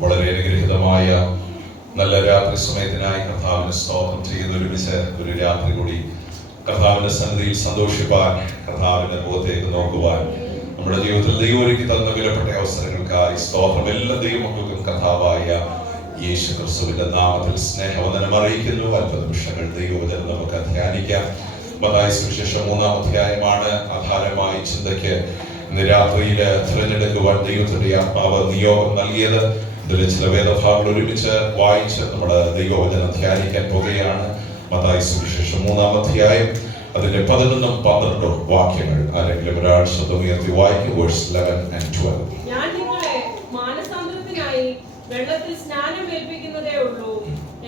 വളരെ അനുഗ്രഹീതമായ നല്ല രാത്രി സമയത്തിനായി കർത്താവിന് സ്തോത്രം ചെയ്ത് ഒരുമിച്ച് ഒരു രാത്രി കൂടി കർത്താവിന്റെ സന്നിധിയിൽ സന്തോഷിപ്പാൻ, കർത്താവിന്റെ മുഖത്തേക്ക് നോക്കുവാൻ, നമ്മുടെ ജീവിതത്തിൽ ദൈവം ഒരുക്കി തന്ന വിലപ്പെട്ട അവസരങ്ങൾക്കായി സ്തോത്രം. എല്ലാ ദൈവമക്കൾക്കും കർത്താവായ യേശു ക്രിസ്തുവിന്റെ നാമത്തിൽ സ്നേഹവന്ദനം അറിയിക്കുന്നു. അല്പനിമിഷങ്ങൾ ദൈവവചനം നമുക്ക് ധ്യാനിക്കാം. മത്തായി സുവിശേഷം 3-ാം അധ്യായമാണ് ആധാരമായി ചിന്തയ്ക്ക് ഇന്ന് രാത്രിയിൽ തിരഞ്ഞെടുക്കുവാൻ ദൈവത്തിന്റെ ആത്മാവ് നിയോഗം നൽകിയത്. ഇതിൽ ചില വേദഭാഗങ്ങൾ ഒരുമിച്ച് വായിച്ച് നമ്മുടെ ദൈവവചനം ധ്യാനിക്കാൻ പോകുകയാണ്. മത്തായി സുവിശേഷം 3-ാം അധ്യായം അതിന്റെ 11-ഉം 12-ഉം വാക്യങ്ങൾ ആരെങ്കിലും ഒരാൾ ശബ്ദം ഉയർത്തി വായിക്കും. Verse 11 and 12. ഞാൻ നിങ്ങളെ മാനസാന്തരത്തിനായി വെള്ളത്തിൽ സ്നാനം ഏൽപ്പിക്കുന്നതേ ഉള്ളൂ.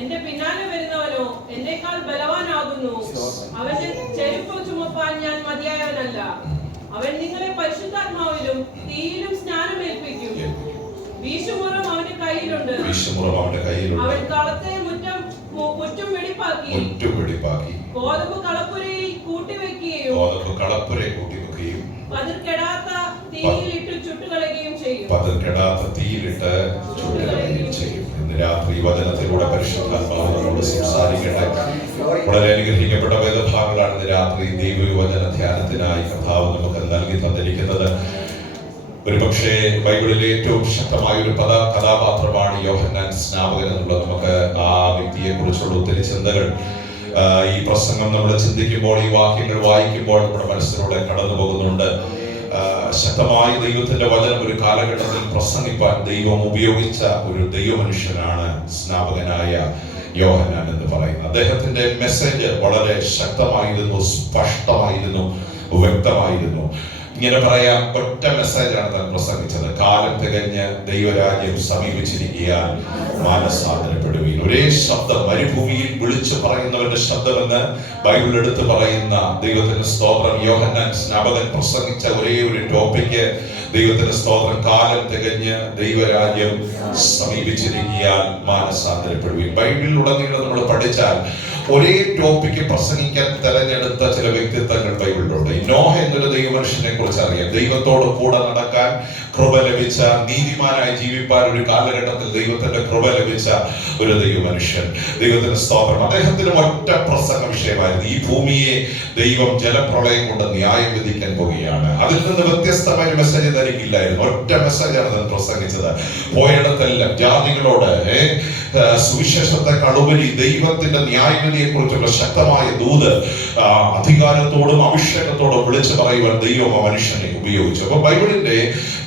എന്റെ പിന്നാലെ വരുന്നവനോ എന്നേക്കാൾ ബലവാനാകുന്നു. അവന്റെ ചെരുപ്പ് ചുമപ്പാൻ ഞാൻ മതിയായവനല്ല. അവൻ നിങ്ങളെ പരിശുദ്ധാത്മാവിലും തീയിലും സ്നാനം ഏൽപ്പിക്കും. വീശുമുറം അവന്റെ കയ്യിലുണ്ട്. അവൻ കളത്തെ മുറ്റും വെടിപ്പാക്കി ഗോതമ്പ് കളപ്പുരയിൽ കൂട്ടിവെക്കുകയും പതിർക്കെടാത്ത തീയിലിട്ട് ചുട്ടുകളയുകയും ചെയ്യും. ഇന്ന് രാത്രി വചനത്തിലൂടെ പരിശുദ്ധാത്മാവിനോട് സംസാരിക്കട്ടെ. വളരെ അനുഗ്രഹിക്കപ്പെട്ട വേദഭാഗങ്ങളാണ് ഇന്ന് രാത്രി ദൈവവചന ധ്യാനത്തിനായി കർത്താവ് നമുക്ക് നൽകി തന്നിരിക്കുന്നത്. ഒരുപക്ഷെ ബൈബിളിലെ ഏറ്റവും ശക്തമായ ഒരു കഥാപാത്രമാണ് യോഹന്നാൻ സ്നാപകൻ എന്നുള്ളത്. നമുക്ക് ആ വ്യക്തിയെ കുറിച്ചുള്ള ഒത്തിരി ചിന്തകൾ ഈ പ്രസംഗം നമ്മൾ ചിന്തിക്കുമ്പോൾ, ഈ വാക്യങ്ങൾ വായിക്കുമ്പോൾ നമ്മുടെ മനസ്സിലൂടെ കടന്നു പോകുന്നുണ്ട്. ശക്തമായ ദൈവത്തിന്റെ വചനം ഒരു കാലഘട്ടത്തിൽ പ്രസംഗിപ്പാൻ ദൈവം ഉപയോഗിച്ച ഒരു ദൈവമനുഷ്യനാണ് സ്നാപകനായ യോഹന്നാൻ എന്ന് പറയുന്നത്. അദ്ദേഹത്തിന്റെ മെസ്സേജ് വളരെ ശക്തമായിരുന്നു, സ്പഷ്ടമായിരുന്നു, വ്യക്തമായിരുന്നു. ഇങ്ങനെ പറയാം, ഒറ്റ മെസ്സേജാണ് താൻ പ്രസംഗിച്ചത്. കാലം തികഞ്ഞ് ദൈവരാജ്യം സമീപിച്ചിരിക്കാൻ മാനസാന്തരപ്പെടുവീൻ. ഒരേ ശബ്ദം, മരുഭൂമിയിൽ വിളിച്ചു പറയുന്നവന്റെ ശബ്ദമെന്ന് ബൈബിൾ എടുത്ത് പറയുന്ന ദൈവത്തിന്റെ സ്തോത്രം. യോഹന്നാൻ സ്നാപകൻ പ്രസംഗിച്ച ഒരേ ഒരു ടോപ്പിക്ക്, ദൈവത്തിന്റെ സ്തോത്രം, കാലം തികഞ്ഞ് ദൈവരാജ്യം സമീപിച്ചിരിക്കാൻ മാനസാന്തരപ്പെടുവീൻ. ബൈബിളിലുടനീളം നമ്മൾ പഠിച്ചാൽ ഒരേ ടോപ്പിക്ക് പ്രസംഗിക്കാൻ തെരഞ്ഞെടുത്ത ചില വ്യക്തിത്വങ്ങൾ ബൈബിളിലുണ്ട്. നോഹ എന്നൊരു ദൈവമനുഷ്യനെ കുറിച്ച് അറിയാം. ദൈവത്തോട് കൂടെ നടക്കാൻ കൃപ ലഭിച്ച, നീതിമാനായി ജീവിപ്പാൻ ഒരു കാലഘട്ടത്തിൽ ദൈവത്തിന്റെ കൃപ ലഭിച്ച ഒരു ദൈവമനുഷ്യൻ. ദൈവത്തിന്റെ സ്തോത്രം. അദ്ദേഹത്തിന് ഒറ്റ പ്രസംഗ വിഷയമായിരുന്നു, ഈ ഭൂമിയെ ദൈവം ജലപ്രളയം കൊണ്ട് ന്യായം വിധിക്കാൻ പോവുകയാണ്. അതിൽ നിന്ന് വ്യത്യസ്തമായ ഒരു മെസ്സേജ് തനിക്കില്ലായിരുന്നു. ഒറ്റ മെസ്സേജാണ് താൻ പ്രസംഗിച്ചത്. പോയിടത്തെല്ലാം ജാതികളോട് സുവിശേഷത്തെക്കാളുപരി ദൈവത്തിന്റെ ന്യായവിധിയെ കുറിച്ചുള്ള ശക്തമായ ദൂത് അധികാരത്തോടും അഭിഷേകത്തോടും വിളിച്ചു പറയുവാൻ ദൈവം ആ മനുഷ്യനെ ഉപയോഗിച്ചു. അപ്പൊ ബൈബിളിന്റെ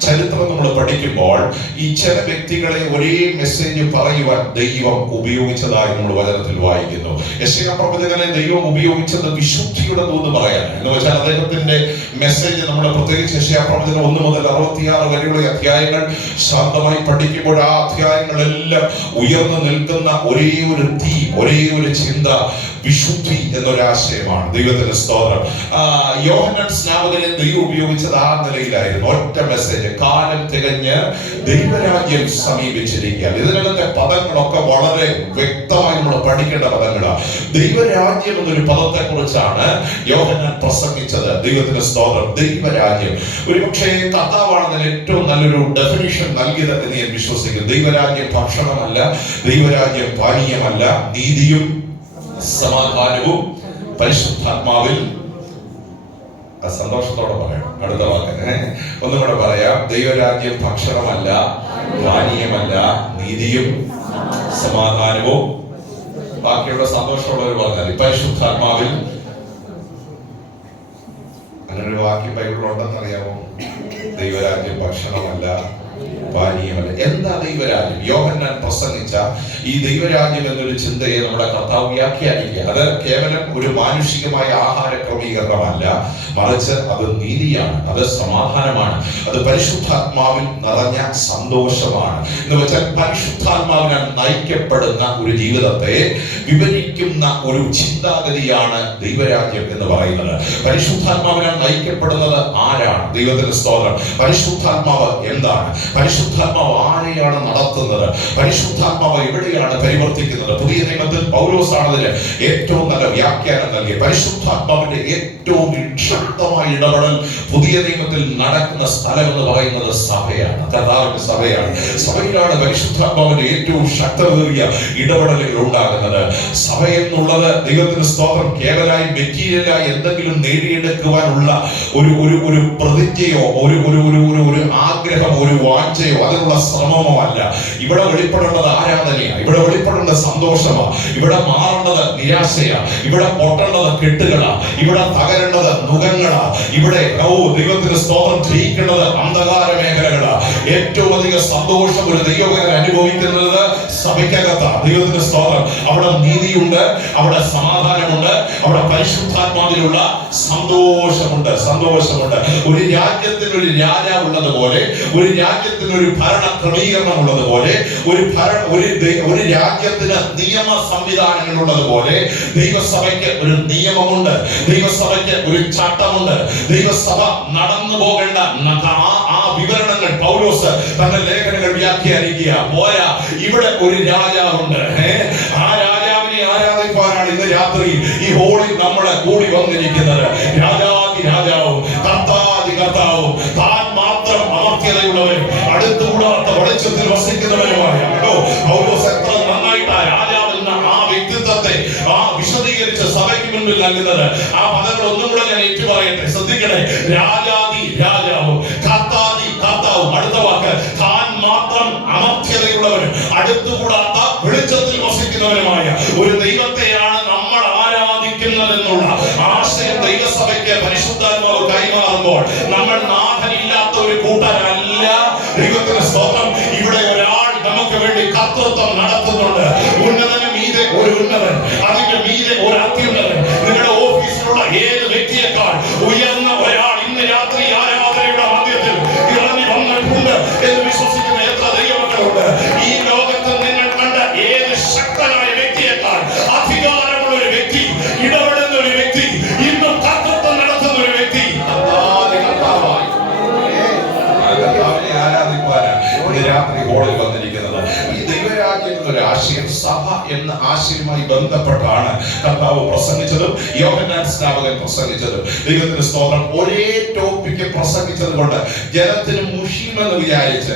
ചരിത്രം നമ്മൾ പഠിക്കുമ്പോൾ ഈ ചില വ്യക്തികളെ ഒരേ മെസ്സേജ് പറയുവാൻ ദൈവം ഉപയോഗിച്ചതായി നമ്മൾ വചനത്തിൽ വായിക്കുന്നു. യെശയ്യാ പ്രവചകനെ ദൈവം ഉപയോഗിച്ചത് വിശുദ്ധിയുടെ ദൂത് പറയാൻ. എന്ന് വെച്ചാൽ അദ്ദേഹത്തിന്റെ മെസ്സേജ് നമ്മൾ പ്രത്യേകിച്ച് യെശയ്യാ പ്രവചനം 1 മുതൽ 66 വരെയുള്ള അധ്യായങ്ങൾ ശാന്തമായി പഠിക്കുമ്പോൾ ആ അധ്യായങ്ങളെല്ലാം ഉയർന്നു നിൽക്കുന്ന ഒരേ ഒരു തീ, ഒരേ ഒരു ചിന്ത, വിശുദ്ധി എന്നൊരാശയമാണ്. ദൈവത്തിന്റെ സ്തോത്രം. യോഹന്നാൻ സ്നാപകനെ ദൈവം ഉപയോഗിച്ചത് ആ നിലയിലായിരുന്നു. ഒറ്റ മെസ്സേജ്, കാലം തികഞ്ഞ് ദൈവരാജ്യം സമീപിച്ചിരിക്കുകയാണ്. ഇതിനകത്തെ പദങ്ങളൊക്കെ വളരെ വ്യക്തമായി നമ്മൾ പഠിക്കേണ്ട പദങ്ങളാണ്. ദൈവരാജ്യം എന്നൊരു പദത്തെ കുറിച്ചാണ് യോഹന്നാൻ പ്രസംഗിച്ചത്. ദൈവത്തിന്റെ സ്തോത്രം. ദൈവരാജ്യം ഒരുപക്ഷെ കർത്താവാണ് അതിന് ഏറ്റവും നല്ലൊരു ഡെഫിനിഷൻ നൽകിയത് എന്ന് ഞാൻ വിശ്വസിക്കുന്നു. ദൈവരാജ്യം ഭക്ഷണമല്ല, ദൈവരാജ്യം പാനീയമല്ല, നീതിയും സമാധാനവും പരിശുദ്ധാത്മാവിൽ. സന്തോഷത്തോടെ പറയണം. അടുത്ത വാക്ക് ഒന്നും കൂടെ പറയാം. ദൈവരാജ്യം ഭക്ഷണമല്ല, പാനീയമല്ല, നീതിയും സമാധാനവും. ബാക്കിയുള്ള സന്തോഷമുള്ളവർ പറഞ്ഞാൽ പരിശുദ്ധാത്മാവിൽ. അങ്ങനെ ഒരു വാക്യം ബൈബിളിലുണ്ടെന്ന് അറിയാമോ? ദൈവരാജ്യം ഭക്ഷണമല്ല, പാനീയമല്ല. എന്താ ദൈവരാജ്യം? യോഹന്നാൻ പ്രസംഗിച്ച ഈ ദൈവരാജ്യം എന്നൊരു ചിന്തയെ നമ്മുടെ കർത്താവ് വ്യാഖ്യാനിക്കുക. അത് കേവലം ഒരു മാനുഷികമായ ആഹാര ക്രമീകരണമല്ല, മറിച്ച് അത് നീതിയാണ്, അത് സമാധാനമാണ്, അത് പരിശുദ്ധാത്മാവിൽ നിറഞ്ഞ സന്തോഷമാണ്. എന്ന് വെച്ചാൽ പരിശുദ്ധാത്മാവിനാൽ നയിക്കപ്പെടുന്ന ഒരു ജീവിതത്തെ വിവരിക്കുന്ന ഒരു ചിന്താഗതിയാണ് ദൈവരാജ്യം എന്ന് പറയുന്നത്. പരിശുദ്ധാത്മാവിനാൽ നയിക്കപ്പെടുന്നത് ആരാണ്? ദൈവത്തിന്റെ സ്തോത്രം. പരിശുദ്ധാത്മാവ് എന്താണ്? പരിശുദ്ധാത്മാവ് ആരെയാണ് നടത്തുന്നത്, പരിശുദ്ധാത്മാവ് എവിടെയാണ് പരിവർത്തിക്കുന്നത്. പുതിയ നിയമത്തിൽ പൗലോസാണ് അതിന് ഏറ്റവും നല്ല വ്യാഖ്യാനം നൽകിയത്. പരിശുദ്ധാത്മാവിന്റെ ഏറ്റവും ശക്തമായ ഇടപെടൽ പുതിയ നിയമത്തിൽ നടക്കുന്ന സ്ഥലം എന്ന് പറയുന്നത് സഭയാണ്, കർത്താവിന്റെ സഭയാണ്. സഭയിലാണ് പരിശുദ്ധാത്മാവിന്റെ ഏറ്റവും ശക്തമേറിയ ഇടപെടലുകൾ ഉണ്ടാകുന്നത്. സഭ എന്നുള്ളത് ദൈവത്തിന് സ്തോത്രം കേവലമായി മെറ്റീരിയലായി എന്തെങ്കിലും നേടിയെടുക്കുവാനുള്ള ഒരു പ്രതിജ്ഞയോ ഒരു ആഗ്രഹമോ ഒരു വാഞ്ചയോ അതിനുള്ള ശ്രമമോ അല്ല. ഇവിടെ വെളിപ്പെടേണ്ടത് ആരാധനയാണ്, ഇവിടെ വെളിപ്പെടേണ്ടത് സന്തോഷമാണ്, ഇവിടെ മാറേണ്ടത് നിരാശയാണ്, ഇവിടെ പൊട്ടേണ്ടത് കെട്ടുകളാ, ഇവിടെ തകരേണ്ടത് നുകങ്ങളാ, ഇവിടെ ദൈവത്തിന് സ്തോത്രം ജയിക്കേണ്ടത് അന്ധകാര മേഖലകളാ. ഏറ്റവും അധികം സന്തോഷം ഒരു ദൈവവേദന അനുഭവിക്കുന്നത് സഭയ്ക്കകത്താണ്. ദൈവത്തിന് സ്തോത്രം. അവിടെ നീതിയുണ്ട്, അവിടെ സമാധാനമുണ്ട്, അവിടെ പരിശുദ്ധാത്മാവിലുള്ള സന്തോഷമുണ്ട്. ഒരു രാജ്യത്തിന് ഒരു രാജാവ് ഉള്ളതുപോലെ, ഒരു രാജ്യത്തിന് ഒരു ഭരണ ക്രമീകരണം ഉള്ളതുപോലെ, ഒരു രാജ്യത്തിന് നിയമ സംവിധാനങ്ങൾ ഉള്ളതുപോലെ ദൈവസഭയ്ക്ക് ഒരു നിയമമുണ്ട്, ദൈവസഭയ്ക്ക് ഒരു ചട്ടമുണ്ട്. ദൈവസഭ നടന്നു പോകേണ്ട ആ വിവരണങ്ങൾ പൗലോസ് തന്റെ ലേഖനങ്ങൾ വ്യാഖ്യാനിക്കുക. പോരാ, ഇവിടെ ഒരു രാജാവുണ്ട്. ആ രാജാവിനെ ആരാധിക്കാനാണ് ഇന്ന് രാത്രി ഈ ഹോളിൽ നമ്മളെ കൂടി വന്നിരിക്കുന്നത്. രാജാതി രാജാവും കർത്താതി കർത്താവും താൻ മാത്രം അമർത്യതയുള്ളവൻ അടുത്തുകൂടാത്ത വെളിച്ചത്തിൽ വസിക്കുന്നവനുമായ പൗലോസ് എത്ര നന്നായിട്ട് ആ രാജാവെന്ന ആ വ്യക്തിത്വത്തെ വിശദീകരിച്ച് സഭയ്ക്ക് മുൻപിൽ നൽകുന്നത്. ആ പദങ്ങൾ ഒന്നും കൂടെ ഞാൻ ഏറ്റു പറയട്ടെ, ശ്രദ്ധിക്കണേ. രാജാതി രാജാവും കർത്താതി കർത്താവും. അടുത്ത വാക്ക് താൻ മാത്രം അമർത്യതയുള്ളവൻ അടുത്തുകൂടാത്ത വെളിച്ചത്തിൽ വസിക്കുന്നവനുമായ ഒരു ദൈവത്തെയാണ് നമ്മൾ ആരാധിക്കുന്നതെന്നുള്ള ആശയം ദൈവസഭയ്ക്ക് പരിശുദ്ധാത്മാവ് കൈമാറുമ്പോൾ നമ്മൾ നാഥനില്ലാത്ത ഒരു കൂട്ടരല്ല. ദൈവത്തിന് സ്തോത്രം. ഇവിടെ ഒരാൾ നമുക്ക് വേണ്ടി കർത്തൃത്വം നടത്തുന്നുണ്ട്. ഉന്നതന് മീതെ ഒരു ഉന്നതൻ, അതിന്റെ മീതെ ഒരു അത്യുന്നതൻ. നിങ്ങളുടെ ഓഫീസിലുള്ള ഏത് വ്യക്തിയേക്കാൾ ഉയർന്ന ഒരാൾ ഇന്ന് രാത്രി ആരാധനയുടെ മധ്യത്തിൽ ഇറങ്ങി വന്നിട്ടുണ്ട് എന്ന് വിശ്വസിക്കുന്ന എത്ര ദൈവമക്കളുണ്ട്. ഈ ലോകത്ത് നിങ്ങൾ കണ്ട ഏത് ശക്തനായ വ്യക്തിയേക്കാൾ അധികാരമുള്ള ഒരു വ്യക്തി, ഇടപെടുന്ന ഒരു വ്യക്തി, ഇന്നും കർത്തൃത്വം നടത്തുന്ന ഒരു വ്യക്തി രാത്രി ഹോളിൽ വന്നിരിക്കുന്നത്. ഈ ദൈവരാജ്യം എന്നൊരു ആശയം സഭ എന്ന ആശയവുമായി ബന്ധപ്പെട്ടാണ് കർത്താവ് പ്രസംഗിച്ചതും യോഹന്നാൻ സ്നാപകൻ പ്രസംഗിച്ചതും. ദൈവത്തിന്റെ സ്തോത്രം. ഒരേ ടോപ്പിക്ക് പ്രസംഗിച്ചത് കൊണ്ട് ജനത്തിന് മുഷിയുമെന്ന് വിചാരിച്ച്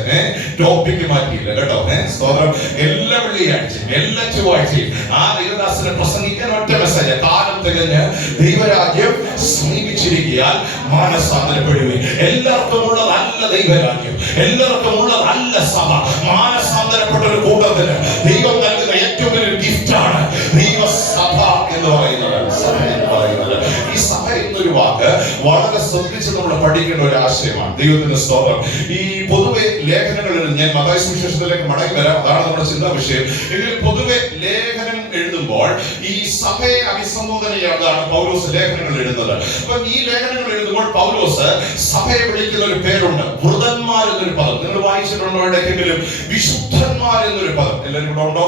ടോപ്പിക്ക് മാറ്റിയില്ല കേട്ടോ. സ്തോത്രം. എല്ലാ വെള്ളിയാഴ്ചയും എല്ലാ ചൊവ്വാഴ്ചയും ആ ദൈവദാസനെ പ്രസംഗിക്കാൻ ഒറ്റ മെസ്സേജ്: കാലം തികഞ്ഞ് ദൈവരാജ്യം സമീപിച്ചിരിക്കാൻ മാനസാന്തരപ്പെടുവീൻ. എല്ലാവർക്കും ഉള്ളതല്ല ദൈവരാജ്യം, എല്ലാവർക്കും ഉള്ളതല്ല സഭ. മാനസാന്തരപ്പെട്ട ഒരു കൂട്ടത്തിന് ദൈവം നൽകുന്ന ഏറ്റവും വലിയൊരു ഗിഫ്റ്റാണ് ദൈവസഭ എന്ന് പറയുന്നത്. സഭ എന്ന് പറയുന്നത്, ഈ സഭ എന്നൊരു വാക്ക് വളരെ ശ്രദ്ധിച്ച് നമ്മൾ പഠിക്കേണ്ട ഒരു ആശയമാണ്. ദൈവത്തിന്റെ സ്തോത്രം. ഈ പൊതുവെ ലേഖനങ്ങളിൽ ഞാൻ മത്തായി സുവിശേഷത്തിലേക്ക് മടങ്ങി വരാം, അതാണ് നമ്മുടെ ചിന്താ വിഷയം. എങ്കിൽ പൊതുവെ ലേഖനം എഴുതുമ്പോൾ ഈ സഭയെ അഭിസംബോധന ചെയ്യാതാണ് പൗലോസ് ലേഖനങ്ങൾ എഴുതുന്നത്. അപ്പൊ ഈ ലേഖനങ്ങൾ എഴുതുമ്പോൾ പൗലോസ് സഭയെ വിളിക്കുന്ന ഒരു പേരുണ്ട്, വൃതന്മാർ എന്നൊരു പദം. നിങ്ങൾ വായിച്ചിട്ടുണ്ടോ എവിടെയെങ്കിലും? വിശുദ്ധന്മാർ എന്നൊരു പദം. എല്ലാവരും ഇവിടെ ഉണ്ടോ?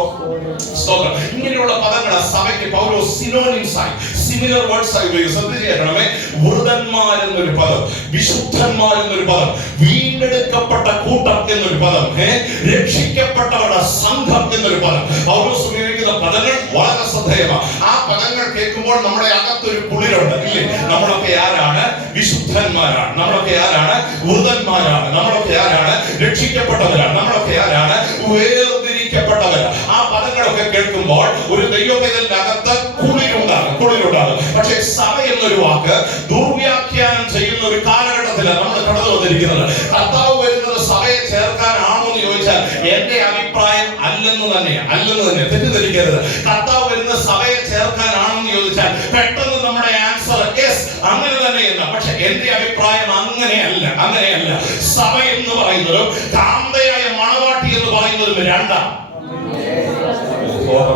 സ്തോത്രം. ഇങ്ങനെയുള്ള പദങ്ങൾ സഭയ്ക്ക് പൗലോസ് സിനോണിംസ് ആയി, സിമിലർ വേർഡ്സ് ആയി ഉപയോഗിക്കും. ശ്രദ്ധിച്ചേക്കണമേ. വൃതന്മാർ എന്നൊരു പദം, വിശുദ്ധന്മാർ എന്നൊരു പദം, വീണ്ടെടുക്കപ്പെട്ട കൂട്ടം എന്നൊരു പദം, രക്ഷിക്കപ്പെട്ടവരുടെ സംഘം എന്നൊരു പദം. പൗലോസ് ഉപയോഗിക്കുന്ന പദങ്ങൾ വളരെ ശ്രദ്ധേയമാണ്. ആ പദങ്ങൾ കേൾക്കുമ്പോൾ നമ്മുടെ അകത്തൊരു കുളിരുണ്ട്, ഇല്ലേ? നമ്മളൊക്കെ ആരാണ്? വിശുദ്ധന്മാരാണ്. നമ്മളൊക്കെ ആരാണ്? വൃതന്മാരാണ്. നമ്മളൊക്കെ ആരാണ്? രക്ഷിക്കപ്പെട്ടവരാണ്. നമ്മളൊക്കെ ആരാണ്? വേർതിരിക്കപ്പെട്ടവരാണ്. ആ പദങ്ങളൊക്കെ കേൾക്കുമ്പോൾ ഒരു ദൈവവേദന്റെ അകത്ത് കുളിരുണ്ടാകും. പക്ഷെ സഭ എന്നൊരു വാക്ക് ദുർവ്യാഖ്യാനം ചെയ്യുന്ന ഒരു കാലഘട്ടത്തിലാണ് നമ്മൾ കടന്നു വന്നിരിക്കുന്നത്. കർത്താവ് വരുന്നത് സഭയെ ചേർക്കാനാണോ എന്ന് ചോദിച്ചാൽ എന്റെ അഭിപ്രായം അല്ലെന്ന് തന്നെ തെറ്റിദ്ധരിക്കരുത്. കർത്താവ് വരുന്ന സഭയെ ചേർക്കാനാണെന്ന് ചോദിച്ചാൽ പെട്ടെന്ന് നമ്മുടെ ആൻസർ യെസ് അങ്ങനെ തന്നെയെന്ന്. പക്ഷെ എന്റെ അഭിപ്രായം അങ്ങനെയല്ല. സഭ എന്ന് പറയുന്നതും കാന്തയായ മണവാട്ടി എന്ന് പറയുന്നതും രണ്ടാണ്.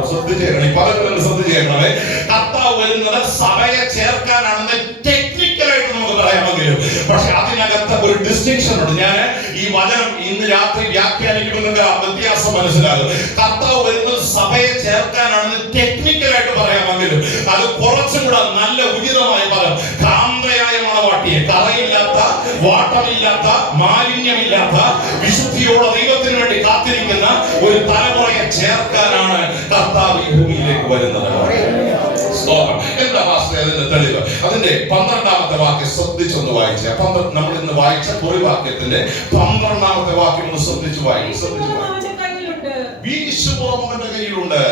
ശ്രദ്ധിച്ചേക്കണമേ. കർത്താവ് വരുന്നത് സഭയെ ചേർക്കാനാണെന്ന് ടെക്നിക്കലായിട്ട് നമുക്ക് പറയാമെങ്കിലും പക്ഷെ അതിനകത്ത് ഒരു ഡിസ്റ്റിങ്ഷൻ ഉണ്ട്. ഞാൻ ഈ വചനം ഇന്ന് രാത്രി വ്യാഖ്യാനിക്കുമ്പോൾ നിങ്ങൾക്ക് വ്യത്യാസം മനസ്സിലാകും. കർത്താവ് വരുന്നത് സഭയെ ചേർക്കാനാണെന്ന് ടെക്നിക്കലായിട്ട് പറയാമെങ്കിലും അത് കുറച്ചും കൂടെ നല്ല ഉചിതമായ പദം കാന്തയായ മണവാട്ടിയെ, കറയില്ലാത്ത വാട്ടമില്ലാത്ത, മാലിന്യമില്ലാത്ത, വിശുദ്ധിയോടെ ദൈവത്തിന് വേണ്ടി കാത്തിരിക്കുന്ന ഒരു തലമുറയെ ചേർക്കാനാണ് കർത്താവ് ഈ ഭൂമിയിലേക്ക് വരുന്നത്. എന്താ പാസ്റ്റർ അതിന്റെ തെളിവ്? അതിന്റെ 12ാമത്തെ വാക്യം ശ്രദ്ധിച്ചൊന്ന് വായിച്ചേ. നമ്മൾ ഇന്ന് വായിച്ച കുറിവാക്യത്തിന്റെ 12ാമത്തെ വാക്യം ഒന്ന് ശ്രദ്ധിച്ചു വായിക്കും. വീശുപുറം അവന്റെ കയ്യിലുണ്ട്.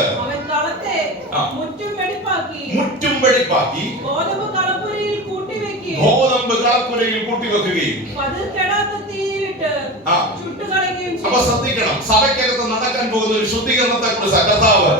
മുറ്റും വെടിപ്പാക്കി ഗോതമ്പ് കളപ്പുരയിൽ കൂട്ടിവെക്കുകയും. അപ്പൊ ശ്രദ്ധിക്കണം, സഭയ്ക്കകത്ത് നടക്കാൻ പോകുന്ന ഒരു ശുദ്ധീകരണത്തെ കുറിച്ച് കർത്താവ്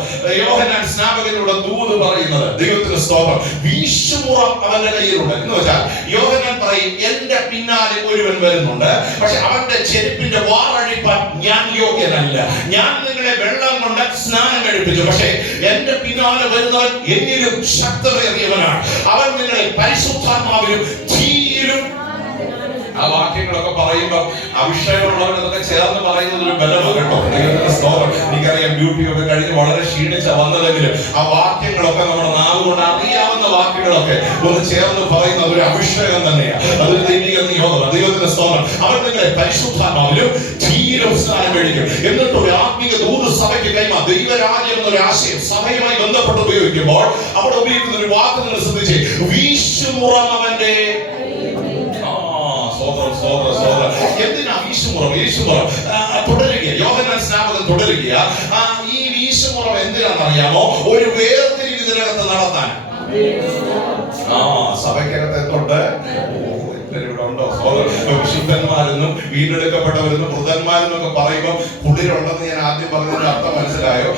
യോഹന്നാൻ സ്നാപകനിലൂടെ ദൂത് പറയുന്നത്. ദൈവത്തിന് സ്തോത്രം. വീശുപുറം അവന്റെ കയ്യിലുണ്ട് എന്ന് വെച്ചാൽ യോഹന്നാൻ പറയും, എന്റെ പിന്നാലെ ഒരുവൻ വരുന്നുണ്ട്, പക്ഷെ അവന്റെ ചെരുപ്പിന്റെ വാറഴിപ്പാൻ ഞാൻ യോഗ്യനല്ല. ഞാൻ നിങ്ങളെ വെള്ളം കൊണ്ട് സ്നാനം കഴിപ്പിച്ചു, പക്ഷെ എന്റെ പിന്നാലെ വരുന്നവൻ എന്നിലും ശക്തമേറിയവനാണ്. അവൻ നിങ്ങളെ പരിശുദ്ധാത്മാവിലും തീയിലും. ആ വാക്യങ്ങളൊക്കെ പറയുമ്പോൾ അഭിഷേകമുള്ളവരൊക്കെ ചേർന്ന് പറയുന്നത് ഒരു ബലമാണ് കേട്ടോ. എനിക്കറിയാം ബ്യൂട്ടി ഒക്കെ കഴിഞ്ഞ് വളരെ ക്ഷീണിച്ച വന്നതെങ്കിലും ആ വാക്യങ്ങളൊക്കെ നമ്മുടെ നാവുകൊണ്ട് അറിയാവുന്ന വാക്യങ്ങളൊക്കെ ഒന്ന് ചേർന്ന് പറയുന്ന ഒരു അഭിഷേകം തന്നെയാണ്. അതൊരു ദൈവിക നിയോഗം. ദൈവത്തിന്റെ സ്തോത്രം. അവൻ നിങ്ങളെ പരിശുദ്ധാത്മാവിലും തീയിലും സ്നാനം മേടിക്കും. എന്നിട്ട് ഒരു ആത്മീയ ദൂത് സഭയ്ക്ക് കൈമാ. ദൈവരാജ്യം എന്നൊരു ആശയം സഭയുമായി ബന്ധപ്പെട്ട് ഉപയോഗിക്കുമ്പോൾ അവിടെ ഉപയോഗിക്കുന്ന ഒരു വാക്ക് നിങ്ങൾ ശ്രദ്ധിച്ചേ. വീശുമുറം അവന്റെ. എന്തിനാ വീശുമുറം? വീശുമുറം തുടരുക. യോഹന്നാൻ സ്നാപകൻ തുടരുക. ഈ വീശുമുറം എന്തിനാണെന്നറിയാമോ? ഒരു വേർതിരിവ് ഇതിനകത്ത് നടത്താൻ. സഭയ്ക്കകത്ത് എന്തുണ്ട്? ഇവിടെ ഉണ്ടോ? വിശുദ്ധന്മാരെന്നും വീണ്ടെടുക്കപ്പെട്ടവരെന്നും വൃതന്മാരെന്നൊക്കെ പറയുമ്പോൾ കുളിരുണ്ടെന്ന് ഞാൻ ആദ്യം പറഞ്ഞതിന്റെ അർത്ഥം മനസ്സിലായോ?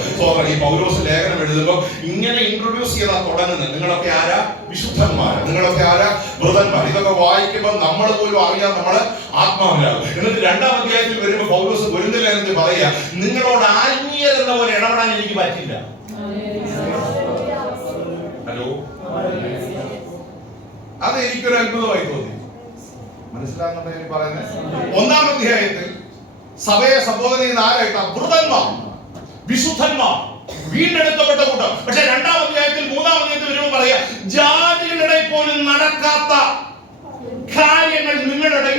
ഈ പൗലോസ് ലേഖനം എഴുതുമ്പോൾ ഇങ്ങനെ ഇൻട്രൊഡ്യൂസ് ചെയ്താൽ തുടങ്ങുന്നത്. നിങ്ങളൊക്കെ ആരാ? വിശുദ്ധന്മാർ. നിങ്ങളൊക്കെ ആരാ? വൃതന്മാർ. ഇതൊക്കെ വായിക്കുമ്പോൾ നമ്മൾ പോലും അറിയാം നമ്മള് ആത്മാവിലാകും. എന്നിട്ട് 2ാം അധ്യായത്തിൽ വരുമ്പോൾ പൗലോസ് പൊരുന്തലേഖനത്തിൽ പറയുക, നിങ്ങളോട് ആത്മീയരെന്ന പോലെ ഇടപെടാൻ എനിക്ക് പറ്റില്ല. ഹലോ, അത് എനിക്കൊരു അത്ഭുതമായി തോന്നി. മനസ്സിലാകുന്നുണ്ടെങ്കിൽ പറയുന്നത് 1ാം അധ്യായത്തിൽ സഭയെ സംബോധന ചെയ്യുന്ന ആരായിട്ടാ? വൃതന്മാർ, വിശുദ്ധന്മാർ, വീണ്ടെടുക്കപ്പെട്ട കൂട്ടം. പക്ഷെ 2ാം അധ്യായത്തിൽ 3ാം അധ്യായത്തിൽ വരുമ്പോൾ പറയാ, ജാതികളുടെ പോലും നടക്കാത്ത കാര്യങ്ങൾ നിങ്ങളുടെ.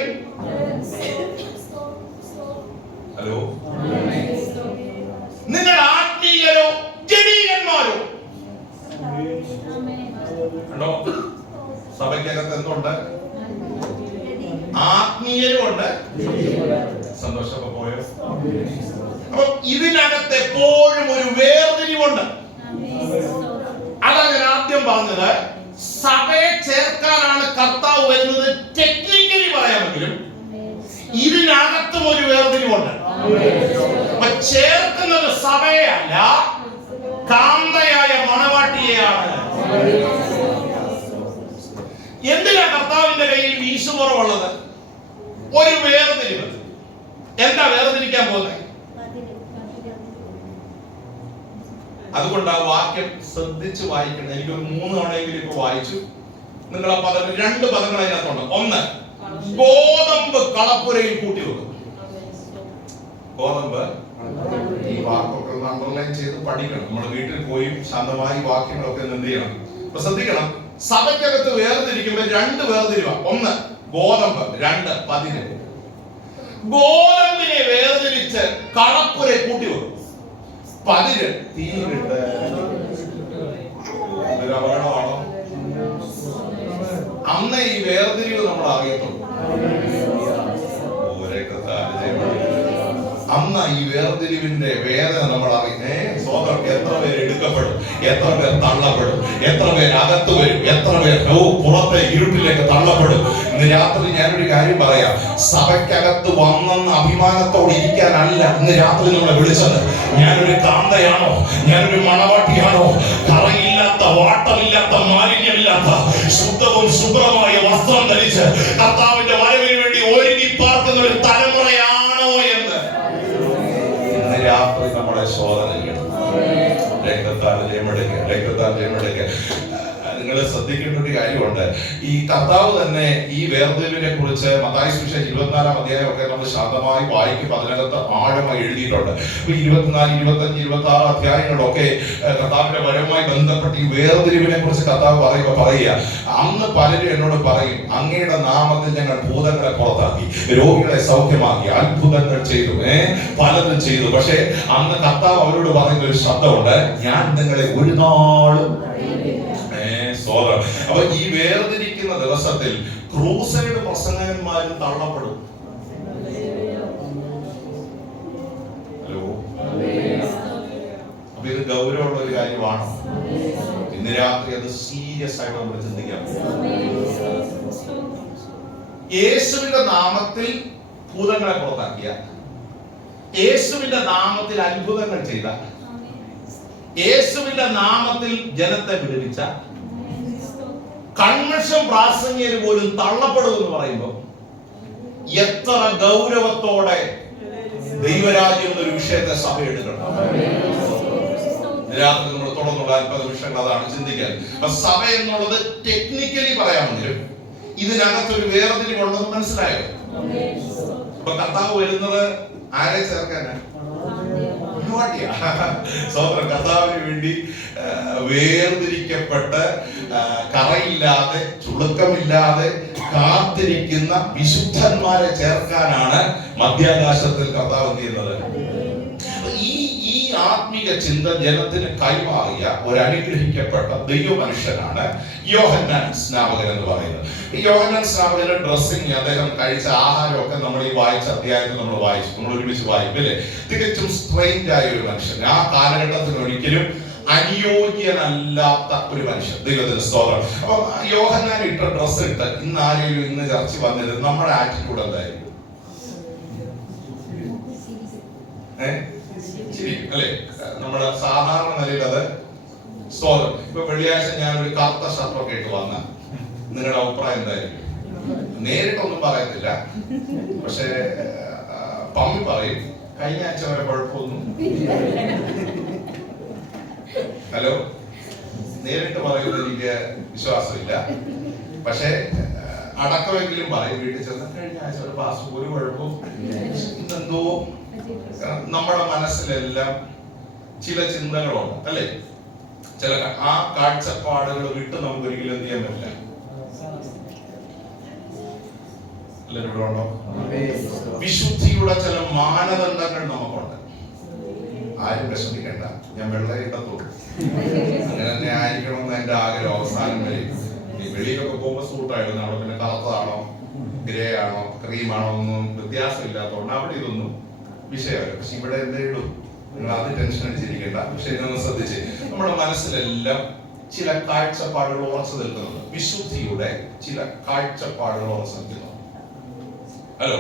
ഹലോ, നിങ്ങൾ ആത്മീയരോ ജഡീകന്മാരോ? കണ്ടോ, സഭയ്ക്കകത്ത് എന്തുണ്ട്? ആത്മീയരുമുണ്ട്. സന്തോഷമൊക്കെ പോയോ? അപ്പൊ ഇതിനകത്ത് എപ്പോഴും ഒരു വേർതിരിവുണ്ട്. അതാണ് ഞാൻ ആദ്യം പറഞ്ഞത്. സഭയെ ചേർക്കാനാണ് കർത്താവ് വരുന്നത്. ടെക്നിക്കലി പറയാമെങ്കിലും ഇതിനകത്തും ഒരു വേർതിരിവുണ്ട്. അപ്പൊ ചേർക്കുന്നത് സഭയെയല്ല, കാന്തയായ മണവാട്ടിയെയാണ്. എന്തിനാ കർത്താവിന്റെ കയ്യിൽ വീശുമുറമുള്ളത്? ഒരു വേർതിരിവ്. എന്താ വേർതിരിക്കാൻ പോകുന്നത്? അതുകൊണ്ട് ആ വാക്യം ശ്രദ്ധിച്ച് വായിക്കണം. എനിക്കൊരു 3 തവണയെങ്കിലും ഇപ്പൊ വായിച്ചു. നിങ്ങൾ ആ പദം 2 പദങ്ങൾ അതിനകത്തുണ്ട്. ഒന്ന്, ഗോതമ്പ് കളപ്പുരയിൽ കൂട്ടി വെക്കും. ഗോതമ്പ്. ഈ വാക്കൊക്കെ അണ്ടർലൈൻ ചെയ്ത് പഠിക്കണം. നമ്മുടെ വീട്ടിൽ പോയി ശാന്തമായി വാക്യങ്ങളൊക്കെ എന്ത് ചെയ്യണം? അപ്പൊ ശ്രദ്ധിക്കണം. സഭയ്ക്കകത്ത് വേർതിരിക്കുമ്പോൾ 2 വേർതിരിവ. ഒന്ന് ഗോതമ്പ്, 2 പതിര്. ഗോതമ്പിനെ വേർതിരിച്ച് കളപ്പുര കൂട്ടി വെക്കും. പതിര് തീയിലിട്ട്. ഒരു അപകടമാണോ? അന്ന് ഈ വേർതിരിവ് നമ്മൾ അറിയത്തുള്ളൂ. അന്ന് ഈ വേർതിരിവിന്റെ വേദന നമ്മൾ അറിയുന്നേ. സ്വതന്ത്രം. എത്ര പേര് എടുക്കപ്പെടും, എത്ര പേർ തള്ളപ്പെടും, എത്ര പേർ അകത്ത് വരും, എത്ര പേർ പുറത്തെ ഇരുട്ടിലേക്ക് തള്ളപ്പെടും. ഇന്ന് രാത്രി ഞാനൊരു കാര്യം പറയാം. സഭയ്ക്കകത്ത് വന്നെന്ന് അഭിമാനത്തോടെ ഇരിക്കാനല്ല ഇന്ന് രാത്രി നമ്മളെ വിളിച്ചത്. ഞാനൊരു കാന്തയാണോ? ഞാനൊരു മണവാട്ടിയാണോ? കറയില്ലാത്ത, വാട്ടമില്ലാത്ത, മാലിന്യമില്ലാത്ത, ശുദ്ധവും ശുഭ്രമായ വസ്ത്രം ധരിച്ച് കർത്താവിന്റെ വരവിന് വേണ്ടി ഒരുങ്ങി പാർക്കുന്ന ഒരു തലമുറയാണോ എന്ന് ഇന്ന് രാത്രി നമ്മളെ ശോധന ചെയ്യണം. രക്തത്താൽ ജയമെടുക്കുക. നിങ്ങൾ ശ്രദ്ധിക്കേണ്ട ഒരു കാര്യമുണ്ട്. ഈ കർത്താവ് തന്നെ ഈ വേർതിരിവിനെ കുറിച്ച് മത്തായി സുവിശേഷം 24-ാം അധ്യായം ഒക്കെ നമ്മൾ ശാന്തമായി വായിക്കും. അതിനകത്ത് ആഴമായി എഴുതിയിട്ടുണ്ട്. 24, 25, 26 അധ്യായങ്ങളിലൊക്കെ കർത്താവിന്റെ വരവുമായി ബന്ധപ്പെട്ട് ഈ വേർതിരിവിനെ കുറിച്ച് കർത്താവ് പറയുക, അന്ന് പലരും എന്നോട് പറയും, അങ്ങയുടെ നാമത്തിൽ ഞങ്ങൾ ഭൂതങ്ങളെ പുറത്താക്കി, രോഗികളെ സൗഖ്യമാക്കി, അത്ഭുതങ്ങൾ ചെയ്തു, പലതും ചെയ്തു. പക്ഷെ അന്ന് കർത്താവ് അവരോട് പറയുന്ന ഒരു ശബ്ദമുണ്ട്, ഞാൻ നിങ്ങളെ ഒരു നാളും. അപ്പൊ ഈ വേർതിരിക്കുന്ന ദിവസത്തിൽ ക്രൂസൈഡ് പ്രസംഗകന്മാരും തള്ളപ്പെടും. ഹലോ, അപ്പൊ ഇത് ഗൗരവമുള്ള ഒരു കാര്യമാണ്. ഇന്ന് രാത്രി അത് സീരിയസ് ആയിട്ട് നമ്മൾ ചിന്തിക്കാം. യേശുവിന്റെ നാമത്തിൽ ഭൂതങ്ങളെ പുറത്താക്കിയ, യേശുവിന്റെ നാമത്തിൽ അത്ഭുതങ്ങൾ ചെയ്ത, യേശുവിന്റെ നാമത്തിൽ ജനത്തെ വിടുവിച്ച കൺവെൻഷൻ പ്രാസംഗികർ പോലും തള്ളപ്പെടുമെന്ന് പറയുമ്പോൾ എത്ര ഗൗരവത്തോടെ ദൈവരാജ്യം എന്നൊരു വിഷയത്തെ സഭ എടുക്കണം. രാത്രി നമ്മൾ തുടർന്നുള്ള 50 വിഷയങ്ങൾ അതാണ് ചിന്തിക്കാൻ. സഭ എന്നുള്ളത് ടെക്നിക്കലി പറയാമെങ്കിലും ഇതിനകത്തൊരു വേർതിരിവുള്ളത് മനസ്സിലായോ? അപ്പൊ കർത്താവ് വരുന്നത് ആരെ ചേർക്കാനാണ്? കർത്താവിന് വേണ്ടി വേർതിരിക്കപ്പെട്ട് കറയില്ലാതെ ചുളുക്കമില്ലാതെ കാത്തിരിക്കുന്ന വിശുദ്ധന്മാരെ ചേർക്കാനാണ് മധ്യാകാശത്തിൽ കർത്താവ് ചെയ്യുന്നത്. ഈ ആത്മീയ ചിന്ത ജനത്തിന് കൈമാറിയ ഒരു അനുഗ്രഹിക്കപ്പെട്ട ദൈവമനുഷ്യനാണ് യോഹന്നാൻ സ്നാപകൻ എന്ന് പറയുന്നത്. ഈ യോഹന്നാൻ സ്നാപകന്റെ ഡ്രസ്സിങ്, അദ്ദേഹം കഴിച്ച ആഹാരമൊക്കെ നമ്മൾ ഈ വായിച്ച അധ്യായത്തിൽ നമ്മൾ ഒരുമിച്ച് വായിക്കും അല്ലേ? തികച്ചും സ്ട്രെയിഞ്ച് ആയ ഒരു മനുഷ്യൻ, ആ കാലഘട്ടത്തിൽ ഒരിക്കലും അനുയോഗ്യനല്ലാത്ത ഒരു മനുഷ്യൻ. ദൈവത്തിന് സ്തോത്രം. അപ്പൊ യോഹന്നാൻ ഇട്ട ഡ്രസ്സ് ഇട്ട് ഇന്ന് ആരെയും ഇന്ന് ചർച്ച വന്നത് നമ്മുടെ ആറ്റിറ്റ്യൂഡ് എന്തായിരിക്കും? അല്ലെ? നമ്മുടെ സാധാരണ നിലയിൽ അത് സ്തോത്രം. ഇപ്പൊ വെള്ളിയാഴ്ച ഞാൻ ഒരു കറുത്ത ഷർട്ടൊക്കെ ഇട്ട് വന്ന നിങ്ങളുടെ അഭിപ്രായം എന്തായിരിക്കും? നേരിട്ടൊന്നും പറയത്തില്ല, പക്ഷെ പമ്മി പറയും കഴിഞ്ഞ ആഴ്ച വരെ കുഴപ്പമൊന്നും. ഹലോ, നേരിട്ട് പറയുന്നത് എനിക്ക് വിശ്വാസമില്ല, പക്ഷെ അടക്കമെങ്കിലും പറയും വീട്ടിൽ ചെന്ന് കഴിഞ്ഞ ആഴ്ച ഒരു പാസ് ഒരു കുഴപ്പവും ഇന്നെന്തോ. നമ്മുടെ മനസ്സിലെല്ലാം ചില ചിന്തകളുണ്ട് അല്ലെ? ചില ആ കാഴ്ചപ്പാടുകൾ വിട്ട് നമുക്ക് ഒരിക്കലും എന്ത് ചെയ്യാൻ പറ്റില്ല. വിശുദ്ധിയുടെ ചില മാനദണ്ഡങ്ങൾ നമുക്കുണ്ട്. ആരും വിഷമിക്കണ്ട, ഞാൻ വെള്ളയിട്ടത്തുള്ളൂ, അങ്ങനെ തന്നെ ആയിരിക്കണമെന്ന് എന്റെ ആഗ്രഹം അവസാനം വരെ. ഈ വെളിയിലൊക്കെ പോകുമ്പോൾ സൂട്ടായിരുന്നു, അവിടെ പിന്നെ കറുത്തതാണോ ഗ്രേ ആണോ ക്രീമാണോ ഒന്നും വ്യത്യാസമില്ലാത്തതുകൊണ്ട് അവിടെ ഇതൊന്നും വിഷയമല്ല. പക്ഷെ ഇവിടെ എന്തേ ഇടും, നിങ്ങൾ അത് ടെൻഷൻ അടിച്ചിരിക്കേണ്ട. പക്ഷെ ഇതൊന്ന് ശ്രദ്ധിച്ച്, നമ്മുടെ മനസ്സിലെല്ലാം ചില കാഴ്ചപ്പാടുകൾ ഉറച്ചു നിൽക്കുന്നുണ്ട്. വിശുദ്ധിയുടെ ചില കാഴ്ചപ്പാടുകൾ ഉറച്ചു നിൽക്കുന്നു. ഹലോ,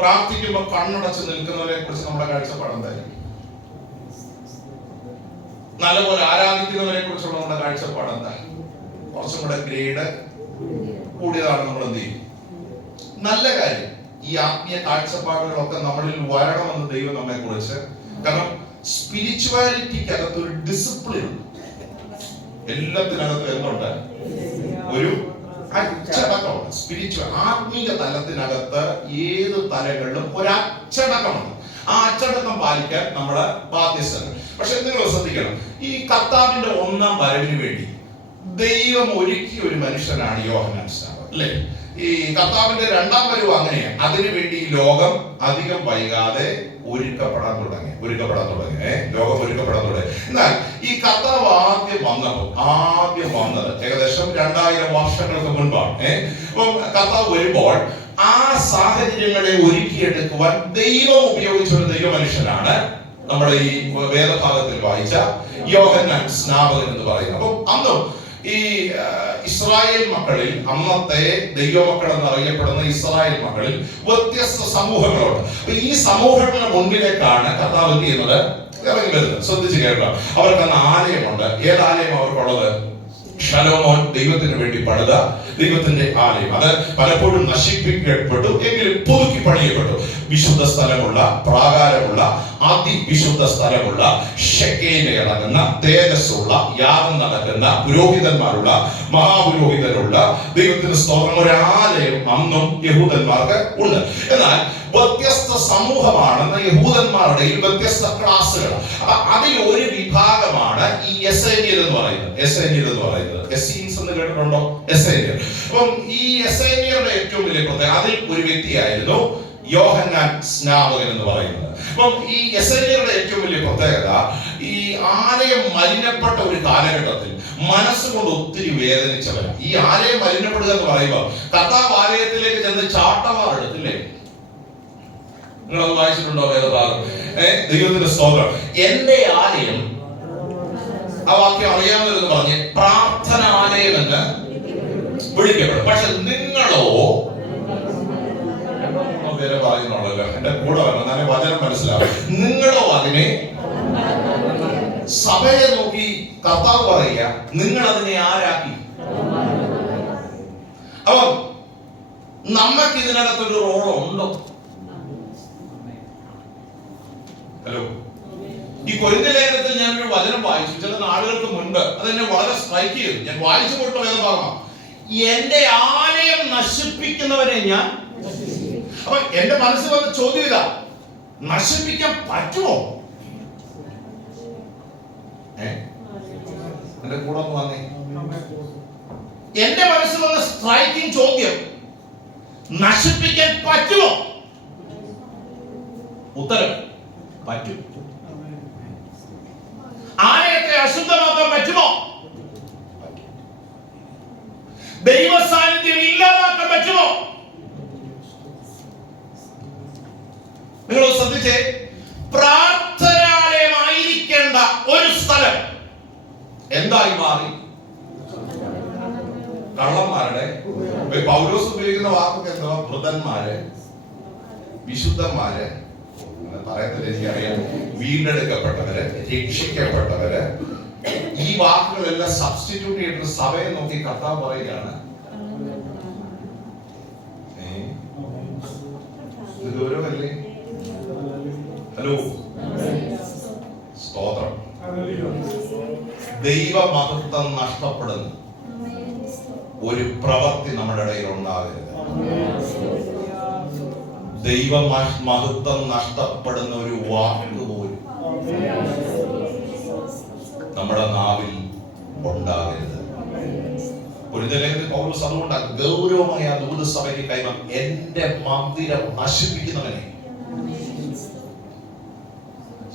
പ്രാർത്ഥിക്കുമ്പോ കണ്ണടച്ച് നിൽക്കുന്നവരെ കുറിച്ച് നമ്മുടെ കാഴ്ചപ്പാട് എന്തായാലും, നല്ലപോലെ ആരാധിക്കുന്നവരെ കുറിച്ചുള്ള നമ്മുടെ കാഴ്ചപ്പാട് എന്താ? കുറച്ചും കൂടെ ഗ്രേഡ് കൂടിയതാണ്. നമ്മൾ എന്ത് ചെയ്യും? നല്ല കാര്യം. ഈ ആത്മീയ കാഴ്ചപ്പാടുകളൊക്കെ നമ്മളിൽ വരണമെന്ന് ദൈവം നമ്മെ കുറിച്ച്. കാരണം സ്പിരിച്വാലിറ്റിക്ക് ഒരു ഡിസിപ്ലിൻ ഉണ്ട്. എല്ലാത്തിനകത്തും എന്തുണ്ട്? ഒരു അച്ചടക്കമുണ്ട്. സ്പിരിച്വൽ ആത്മീയ തലത്തിനകത്ത് ഏത് തലങ്ങളിലും ഒരു അച്ചടക്കമുണ്ട്. ആ അച്ചടക്കം പാലിക്കാൻ നമ്മള് ബാധ്യസ്ഥരാണ്. പക്ഷെ നിങ്ങൾ ശ്രദ്ധിക്കണം, ഈ കർത്താവിന്റെ ഒന്നാം വരവിന് വേണ്ടി ദൈവം ഒരുക്കിയ ഒരു മനുഷ്യനാണ് യോഹന്നാൻ സ്നാപകൻ അല്ലെ? ഈ കർത്താവിന്റെ രണ്ടാം വരവ് അങ്ങനെയാണ്. അതിനുവേണ്ടി ഈ ലോകം അധികം വൈകാതെ ഒരുക്കപ്പെടാൻ തുടങ്ങി. ലോകം ഒരുക്കപ്പെടാൻ തുടങ്ങി. എന്നാൽ ഈ കർത്താവ് ആദ്യം വന്നത് ഏകദേശം 2000 വർഷങ്ങൾക്ക് മുൻപാണ്. അപ്പം കർത്താവ് വരുമ്പോൾ ആ സാഹചര്യങ്ങളെ ഒരുക്കിയെടുക്കുവാൻ ദൈവം ഉപയോഗിച്ച ഒരു ദൈവ മനുഷ്യനാണ് നമ്മുടെ ഈ വേദഭാഗത്തിൽ വായിച്ച യോഹന്നാൻ സ്നാപകൻ എന്ന് പറയുന്നത്. അപ്പം അന്നും ഈ ഇസ്രായേൽ മക്കളിൽ, അന്നത്തെ ദൈവമക്കൾ എന്നറിയപ്പെടുന്ന ഇസ്രായേൽ മക്കളിൽ വ്യത്യസ്ത സമൂഹങ്ങളുണ്ട്. അപ്പൊ ഈ സമൂഹങ്ങളുടെ മുൻപിലേക്കാണ് കർത്താവ് എന്ത് ചെയ്യുന്നത്? ഇറങ്ങി വരുന്നത്. ശ്രദ്ധിച്ച് കേൾക്കാം. അവർക്ക് അന്ന് ആലയമുണ്ട്. ഏത് ആലയം അവർക്കുള്ളത്? ശലോമോൻ ദൈവത്തിന് വേണ്ടി പണിത ദൈവത്തിന്റെ ആലയം. അത് പലപ്പോഴും നശിപ്പിക്കപ്പെട്ടു, എങ്കിലും പുതുക്കി പണിയപ്പെട്ടു. വിശുദ്ധ സ്ഥലമുള്ള, പ്രാകാരമുള്ള, അതിവിശുദ്ധ സ്ഥലമുള്ള, ഷെക്കേന ഇറങ്ങുന്ന, തേജസ്സുള്ള, യാഗം നടക്കുന്ന, പുരോഹിതന്മാരുള്ള, മഹാപുരോഹിതരുള്ള, ദൈവത്തിന് സ്തോത്രം, ഒരാലയം അന്നും യഹൂദന്മാർക്ക് ഉണ്ട്. എന്നാൽ വ്യത്യസ്ത സമൂഹമാണ് യഹൂദന്മാരുടെ വ്യത്യസ്ത ക്ലാസ്സുകൾ. അപ്പൊ അതിൽ ഒരു വിഭാഗമാണ് ഈ എസ്സേനിയർ എന്ന് പറയുന്നത്. എസ്സീൻസ് എന്ന് കേട്ടിട്ടുണ്ടോ? എസ്സേനിയർ. അപ്പം ഈ എസ്സേനിയറുടെ ഏറ്റവും വലിയ പ്രത്യേകത, അതിൽ ഒരു വ്യക്തിയായിരുന്നു യോഹന്നാൻ സ്നാപകൻ എന്ന് പറയുന്നത്. അപ്പം ഈ എസ്സേനിയറുടെ ഏറ്റവും വലിയ പ്രത്യേകത, ഈ ആലയം മലിനപ്പെട്ട ഒരു കാലഘട്ടത്തിൽ മനസ്സുകൊണ്ട് ഒത്തിരി വേദനിച്ചവരാണ്. ഈ ആലയം മലിനപ്പെടുക എന്ന് പറയുമ്പോൾ കർത്താവ് ആലയത്തിലേക്ക് ചെന്ന് ചാട്ടവാർ എടുത്തില്ലേ? നിങ്ങളത് വായിച്ചിട്ടുണ്ടോ വേദഭാഗം? ദൈവത്തിന്റെ സ്തോത്രം. എന്റെ ആലയം, ആ വാക്യം അറിയാവുന്നതെന്ന് പറഞ്ഞ്, പ്രാർത്ഥനാലയം എന്ന് വിളിക്കപ്പെടും. പക്ഷെ നിങ്ങളോ, പേരെ പറയുന്നുള്ളല്ലോ, എന്റെ കൂടെ വരണം, എന്നാലേ വചനം മനസ്സിലാവും. നിങ്ങളോ അതിനെ, സഭയെ നോക്കി കർത്താവ് പറയുക, നിങ്ങൾ അതിനെ ആരാക്കി. അപ്പൊ നമുക്ക് ഇതിനകത്തൊരു റോളുണ്ടോ? ഹലോ, ഈ കൊരിന്ത്യ ലേഖനത്തിൽ ഞാനൊരു വചനം വായിച്ചു ചില നാളുകൾക്ക് മുൻപ്. അതെന്നെ വളരെ സ്ട്രൈക്ക് ചെയ്തു. ഞാൻ വായിച്ചു പോയിട്ടുള്ള വേദഭാഗമാണ്. എന്റെ ആലയം നശിപ്പിക്കുന്നവരെ ഞാൻ. അപ്പൊ എന്റെ മനസ്സിൽ വന്ന ചോദ്യം ഇതാ, നശിപ്പിക്കാൻ പറ്റുമോ? എന്റെ കൂടെ ഒന്ന് വന്നേ. എന്റെ മനസ്സിൽ വന്ന സ്ട്രൈക്കിംഗ് ചോദ്യം, നശിപ്പിക്കാൻ പറ്റുമോ? ഉത്തരം, പറ്റും. ആലയത്തെ അശുദ്ധമാക്കാൻ പറ്റുമോ? ദൈവ സാന്നിധ്യം ഇല്ലാതാക്കാൻ പറ്റുമോ? നിങ്ങൾ ശ്രദ്ധിച്ചേ, പ്രാർത്ഥനാലയമായിരിക്കേണ്ട ഒരു സ്ഥലം എന്തായി മാറി? കള്ളന്മാരുടെ, പൗലോസ് ഉപയോഗിക്കുന്ന വാക്കൊക്കെ എന്തോ, വൃതന്മാര്, വിശുദ്ധന്മാര്, പറയത്തില്ല എനിക്കറിയാം, വീണ്ടെടുക്കപ്പെട്ടവര്, രക്ഷിക്കപ്പെട്ടവര്, ഈ വാക്കുകളെല്ലാം സബ്സ്റ്റിറ്റ്യൂട്ട് ചെയ്തിട്ട് സഭയെ നോക്കി കർത്താവ് പറയുകയാണ്, ഇത് ഗൗരവമല്ലേ? ഹലോ, സ്തോത്രം. ദൈവമഹത്വം നഷ്ടപ്പെടുന്ന ഒരു പ്രവൃത്തി നമ്മുടെ ഇടയിൽ ഉണ്ടാകരുത്. ദൈവമഹത്വം നഷ്ടപ്പെടുന്ന ഒരു വാക്ക് പോലും നമ്മുടെ നാവിൽ ഉണ്ടാകരുത്. ഒരു നിലയിൽ പൗലോസ് അതുകൊണ്ട് ഗൗരവമായ ദൂത സഭയ്ക്ക് കൈമാ, എന്റെ മന്ദിരം നശിപ്പിക്കുന്നവനെ.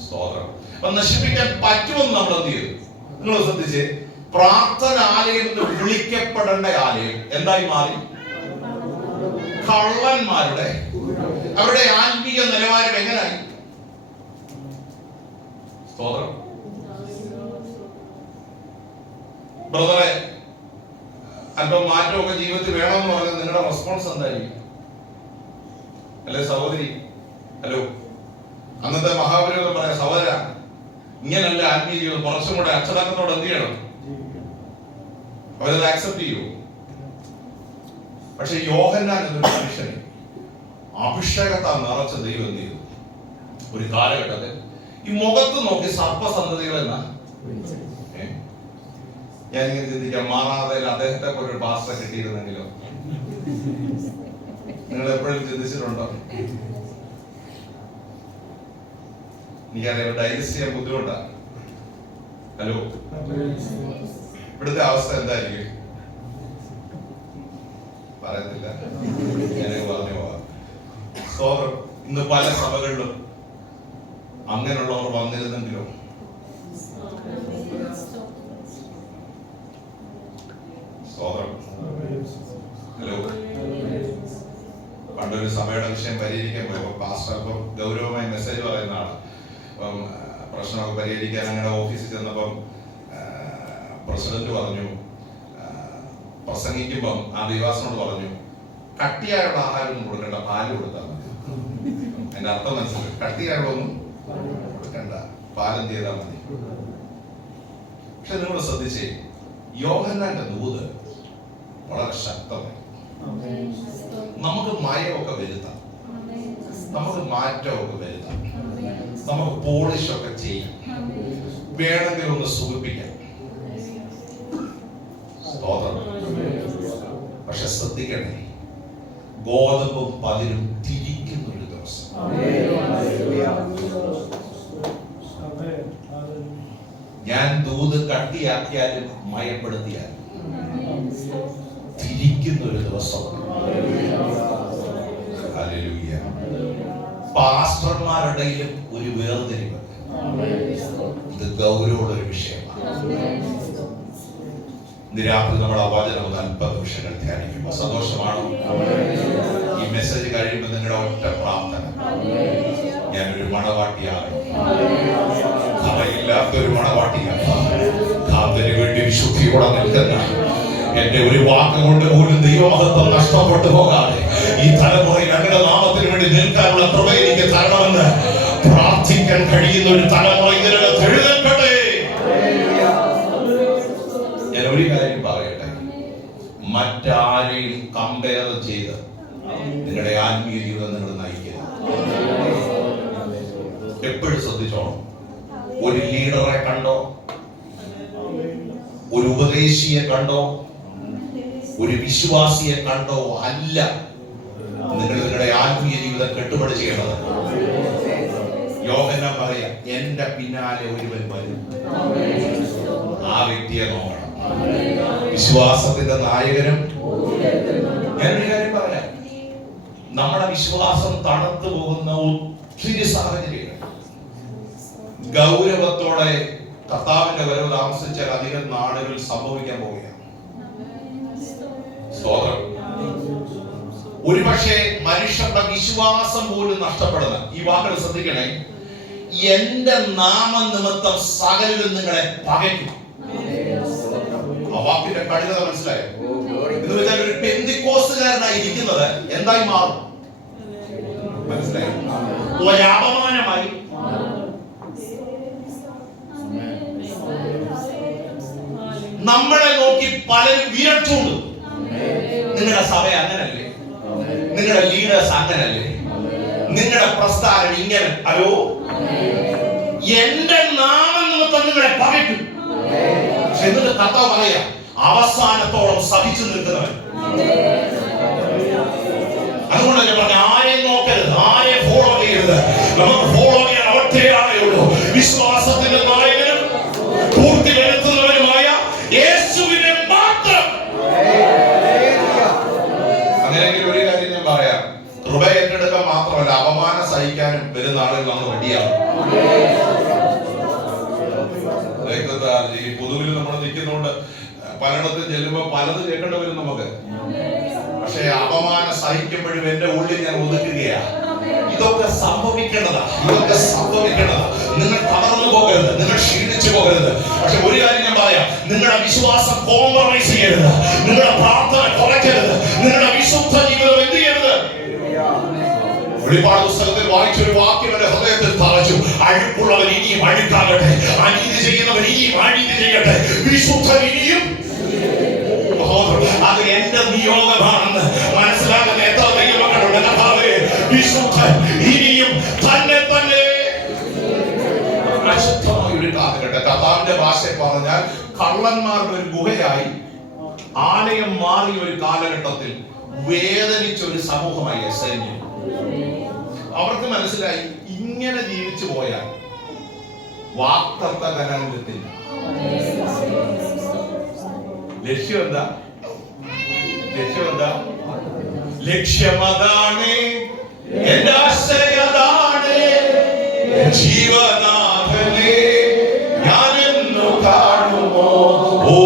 സ്തോത്രം. അപ്പൊ നശിപ്പിക്കാൻ പറ്റുമെന്ന് നമ്മൾ എന്ത് ചെയ്തു? നിങ്ങൾ ശ്രദ്ധിച്ച്, പ്രാർത്ഥനാലയം എന്ന് വിളിക്കപ്പെടേണ്ട ആലയം എന്തായി മാറി? കള്ളന്മാരുടെ, അവരുടെ ആത്മീയ നിലവാരം എങ്ങനായി? സ്തോത്രം. ബ്രദറെ, അല്പം മാറ്റമൊക്കെ ജീവിതത്തിൽ വേണമെന്ന് പറഞ്ഞാൽ നിങ്ങളുടെ റെസ്പോൺസ് എന്തായിരിക്കും? അല്ലെ സഹോദരി? ഹലോ, അന്നത്തെ മഹാപുരോഹിതൻ പറയാം, സഹോദര ഇങ്ങനല്ല ആത്മീയ ജീവിതം, കുറച്ചും കൂടെ അച്ചടക്കത്തോടെ എന്ത് ചെയ്യണം? അവരത് ആക്സെപ്റ്റ് ചെയ്യൂ. പക്ഷെ യോഹന്നാൻ എന്നൊരു മനുഷ്യനെ അഭിഷേകത്താൽ നിറച്ച ദൈവം എന്ത് ചെയ്തു? ഒരു കാലഘട്ടത്തിൽ ഈ മുഖത്ത് നോക്കി സർപ്പസന്തതികൾ എന്ന, ഞാനിങ്ങനെ ചിന്തിക്കാം, മാറാതെ അദ്ദേഹത്തെ പോലെ ഒരു പാസ്റ്റർ കിട്ടിയിരുന്നെങ്കിലോ? നിങ്ങൾ എപ്പോഴും ചിന്തിച്ചിട്ടുണ്ടോ? എനിക്കറിയാം, ഡൈജസ്റ്റ് ചെയ്യാൻ ബുദ്ധിമുട്ടാണ്. ഹലോ, ഇവിടുത്തെ അവസ്ഥ എന്തായിരിക്കും? പറയത്തില്ല, ഞാനൊക്കെ പറഞ്ഞു പോവാം. സ്തോത്രം. ഇന്ന് പല സഭകളിലും അങ്ങനെയുള്ളവർ വന്നിരുന്നെങ്കിലോ? സ്തോത്രം. ഹലോ, പണ്ടൊരു സഭയുടെ വിഷയം പരിഹരിക്കാൻ പോയപ്പോ പാസ്റ്റർ ഇപ്പം ഗൗരവമായി മെസ്സേജ് പറയുന്നതാണ്. അപ്പം പ്രശ്നമൊക്കെ പരിഹരിക്കാൻ ഞങ്ങളുടെ ഓഫീസിൽ ചെന്നപ്പം പ്രസിഡന്റ് പറഞ്ഞു, പ്രസംഗിക്കുമ്പം ആ ദിവാസനോട് പറഞ്ഞു, കട്ടിയായുള്ള ആഹാരം ഒന്നും കൊടുക്കണ്ട, പാല് കൊടുത്താൽ മതി. എന്റെ അർത്ഥം മനസ്സിലായി. കട്ടിയായുള്ളൊന്നും കൊടുക്കണ്ട, പാലം ചെയ്താൽ മതി. പക്ഷെ നിങ്ങൾ ശ്രദ്ധിച്ചേ, യോഹന്നാന്റെ ദൂത് വളരെ ശക്തമായി. നമുക്ക് മയമൊക്കെ വരുത്താം, നമുക്ക് മാറ്റമൊക്കെ വരുത്താം, നമുക്ക് പോളിഷൊക്കെ ചെയ്യാം, വേണമെങ്കിൽ ഒന്ന് സുഖിപ്പിക്കാം. സ്തോത്രം. പക്ഷെ ശ്രദ്ധിക്കണേ, ഗോതമ്പും പതിരും തിരിക്കുന്ന ഒരു ദിവസം. ഞാൻ ദൂത് കട്ടിയാക്കിയാലും മയപ്പെടുത്തിയാലും തിരിക്കുന്ന ഒരു ദിവസം. ഹല്ലേലൂയ. പാസ്റ്റർമാരുടെയിലും ഒരു വേർതിരിവ്. ഇത് ഗൗരവമുള്ള ഒരു വിഷയമാണ്. ഇന്ന് രാത്രി നമ്മൾ ആ വചനം 40 നിമിഷങ്ങൾ ധ്യാനിക്കുമ്പോൾ സന്തോഷമാണ്. ഈ മെസ്സേജ് കഴിയുമ്പോൾ നിങ്ങളുടെ ഒറ്റ പ്രാർത്ഥന, ഞാനൊരു മണവാട്ടിയാണ്, കറയില്ലാത്തൊരു മണവാട്ടിയാണ്, കാന്തന് വേണ്ടി വിശുദ്ധിയോടെ നിൽക്കുന്ന, എന്റെ ഒരു വാക്ക് കൊണ്ട് പോലും ദൈവമഹത്വം നഷ്ടപ്പെട്ടു പോകാതെ ഈ തലമുറയിൽ അങ്ങയുടെ നാമത്തിന് വേണ്ടി നിൽക്കാനുള്ള കൃപ എനിക്ക് തരണമെന്ന് പ്രാർത്ഥിക്കാൻ കഴിയുന്ന ഒരു തലമുറ ഇതിനകത്ത് എഴുന്നേൽക്കട്ടെ. ഞാൻ ഒരു കാര്യം പറയട്ടെ, മറ്റാരെയും കമ്പയർ ചെയ്ത് നിങ്ങളുടെ ആത്മീയ ജീവിതം നിങ്ങൾ നയിക്കരുത്. എപ്പോഴും ശ്രദ്ധിച്ചോണം. ഒരു ലീഡറെ കണ്ടോ, ഒരു ഉപദേശിയെ കണ്ടോ, ഒരു വിശ്വാസിയെ കണ്ടോ അല്ല നിങ്ങൾ നിങ്ങളുടെ ആത്മീയ ജീവിതം കെട്ടുപടി ചെയ്യണത്. യോഹന്നാൻ പറയാ, എന്റെ പിന്നാലെ ഒരുവൻ വരും, ആ വ്യക്തിയെ നോക്കണം. വിശ്വാസത്തിന്റെ നായകനും. ഞാനൊരു കാര്യം പറയാം, നമ്മുടെ വിശ്വാസം തണുത്തു പോകുന്ന ഒത്തിരി സാഹചര്യങ്ങൾ. ഗൗരവത്തോടെ കർത്താവിന്റെ വരവ് താമസിച്ചാൽ അധികം നാടുകളിൽ സംഭവിക്കാൻ പോവുകയാണ്. സ്തോത്രം. ഒരുപക്ഷെ മനുഷ്യരുടെ വിശ്വാസം പോലും നഷ്ടപ്പെടുന്ന ഈ വാക്കുകൾ ശ്രദ്ധിക്കണേ. എന്റെ നാമനിമിത്തം സകലരും നിങ്ങളെ പകയ്ക്കും. ആ വാക്കിന്റെ കഠിനത മനസ്സിലായോ? എന്ന് വെച്ചാൽ ഒരു പെന്തിക്കോസ്തുകാരനായി ഇരിക്കുന്നത് എന്തായി മാറും? മനസ്സിലായോ? ഒരു അപമാനമായി. നമ്മളെ നോക്കി പലരും വിരട്ടുണ്ട്. നിങ്ങളുടെ സഭ അങ്ങനല്ലേ, നിങ്ങളുടെ ലീഡേഴ്സ് അങ്ങനല്ലേ, നിങ്ങളുടെ പ്രസ്ഥാനം ഇങ്ങനെ. ഹലോ, എന്റെ നാമനിമിത്തം നിങ്ങളെ പകയ്ക്കും. എന്നിട്ട് കർത്താവ് പറയാ, അവസാനത്തോളം സഹിച്ചു നിൽക്കുന്നവൻ. അതുകൊണ്ട് ഞാൻ പറഞ്ഞ, ആരെയും നോക്കരുത്, ആരെയും ഫോളോ ചെയ്യരുത്. നമുക്ക് ഫോളോ ചെയ്യാൻ ഒറ്റയാളേ ഉള്ളൂ, വിശ്വാസത്തിന്റെ നായകനും പൂർത്തി വരുത്തുന്നവനുമായ യേശുവിനെ മാത്രം. അങ്ങനെയെങ്കിൽ ഒരു കാര്യം ഞാൻ പറയാം, കൃപ ഏറ്റെടുക്കാൻ മാത്രമല്ല, അപമാനം സഹിക്കാനും വരുന്ന ആളുകൾ നമ്മൾ റെഡിയാണ്. ഈ പൊതുവിൽ നമ്മൾ നിൽക്കുന്നതുകൊണ്ട് പലയിടത്തും ചെല്ലുമ്പോൾ പലത് കേൾക്കേണ്ടി വരും നമുക്ക്. പക്ഷെ അപമാനം സഹിക്കുമ്പോഴും എന്റെ ഉള്ളിൽ ഞാൻ ഒതുക്കുകയാ. ഇതൊക്കെ സംഭവിക്കേണ്ടതാ, ഇതൊക്കെ സംഭവിക്കേണ്ടതാ. നിങ്ങൾ തളർന്നു പോകരുത്, നിങ്ങൾ ക്ഷീണിച്ചു പോകരുത്. പക്ഷെ ഒരു കാര്യം ഞാൻ പറയാം, നിങ്ങളുടെ വിശ്വാസം കോംപ്രമൈസ് ചെയ്യരുത്, നിങ്ങളുടെ പ്രാർത്ഥന കുറയ്ക്കരുത്, നിങ്ങളുടെ വിശുദ്ധ ജീവിതം എന്ത് ചെയ്യരുത്. വെളിപ്പാട് പുസ്തകത്തിൽ വായിച്ചൊരു വാക്യം എന്റെ ഹൃദയത്തിൽ തറച്ചു. അഴുക്കുള്ളവൻ ഇനിയും അഴുക്കാകട്ടെ, അനീതി ചെയ്യുന്നവൻ ഇനിയും അനീതി ചെയ്യട്ടെ, വിശുദ്ധൻ ഇനിയും. അത് എന്റെ നിയോഗമാണെന്ന് മനസ്സിലാക്കുന്ന എത്ര ദൈവമക്കളുണ്ട്. കർത്താവേ, വിശുദ്ധൻ ഇനിയും തന്നെ തന്നെ അശുദ്ധമായ ഒരു കാലഘട്ടം. കർത്താവിന്റെ ഭാഷയിൽ പറഞ്ഞാൽ കള്ളന്മാരുടെ ഒരു ഗുഹയായി ആലയം മാറിയ ഒരു കാലഘട്ടത്തിൽ വേദനിച്ച ഒരു സമൂഹമായി സൈന്യം. അവർക്ക് മനസ്സിലായി, ഇങ്ങനെ ജീവിച്ചു പോയാൽ വാക്തത്വ കനകത്തില്ല. ലക്ഷ്യം എന്താ? ലക്ഷ്യം എന്താ? ലക്ഷ്യമതാണ്, എന്റെ ആശയതാണ്, ജീവനാഥനെ ഞാനെന്നു കാണുമോ. ഓ,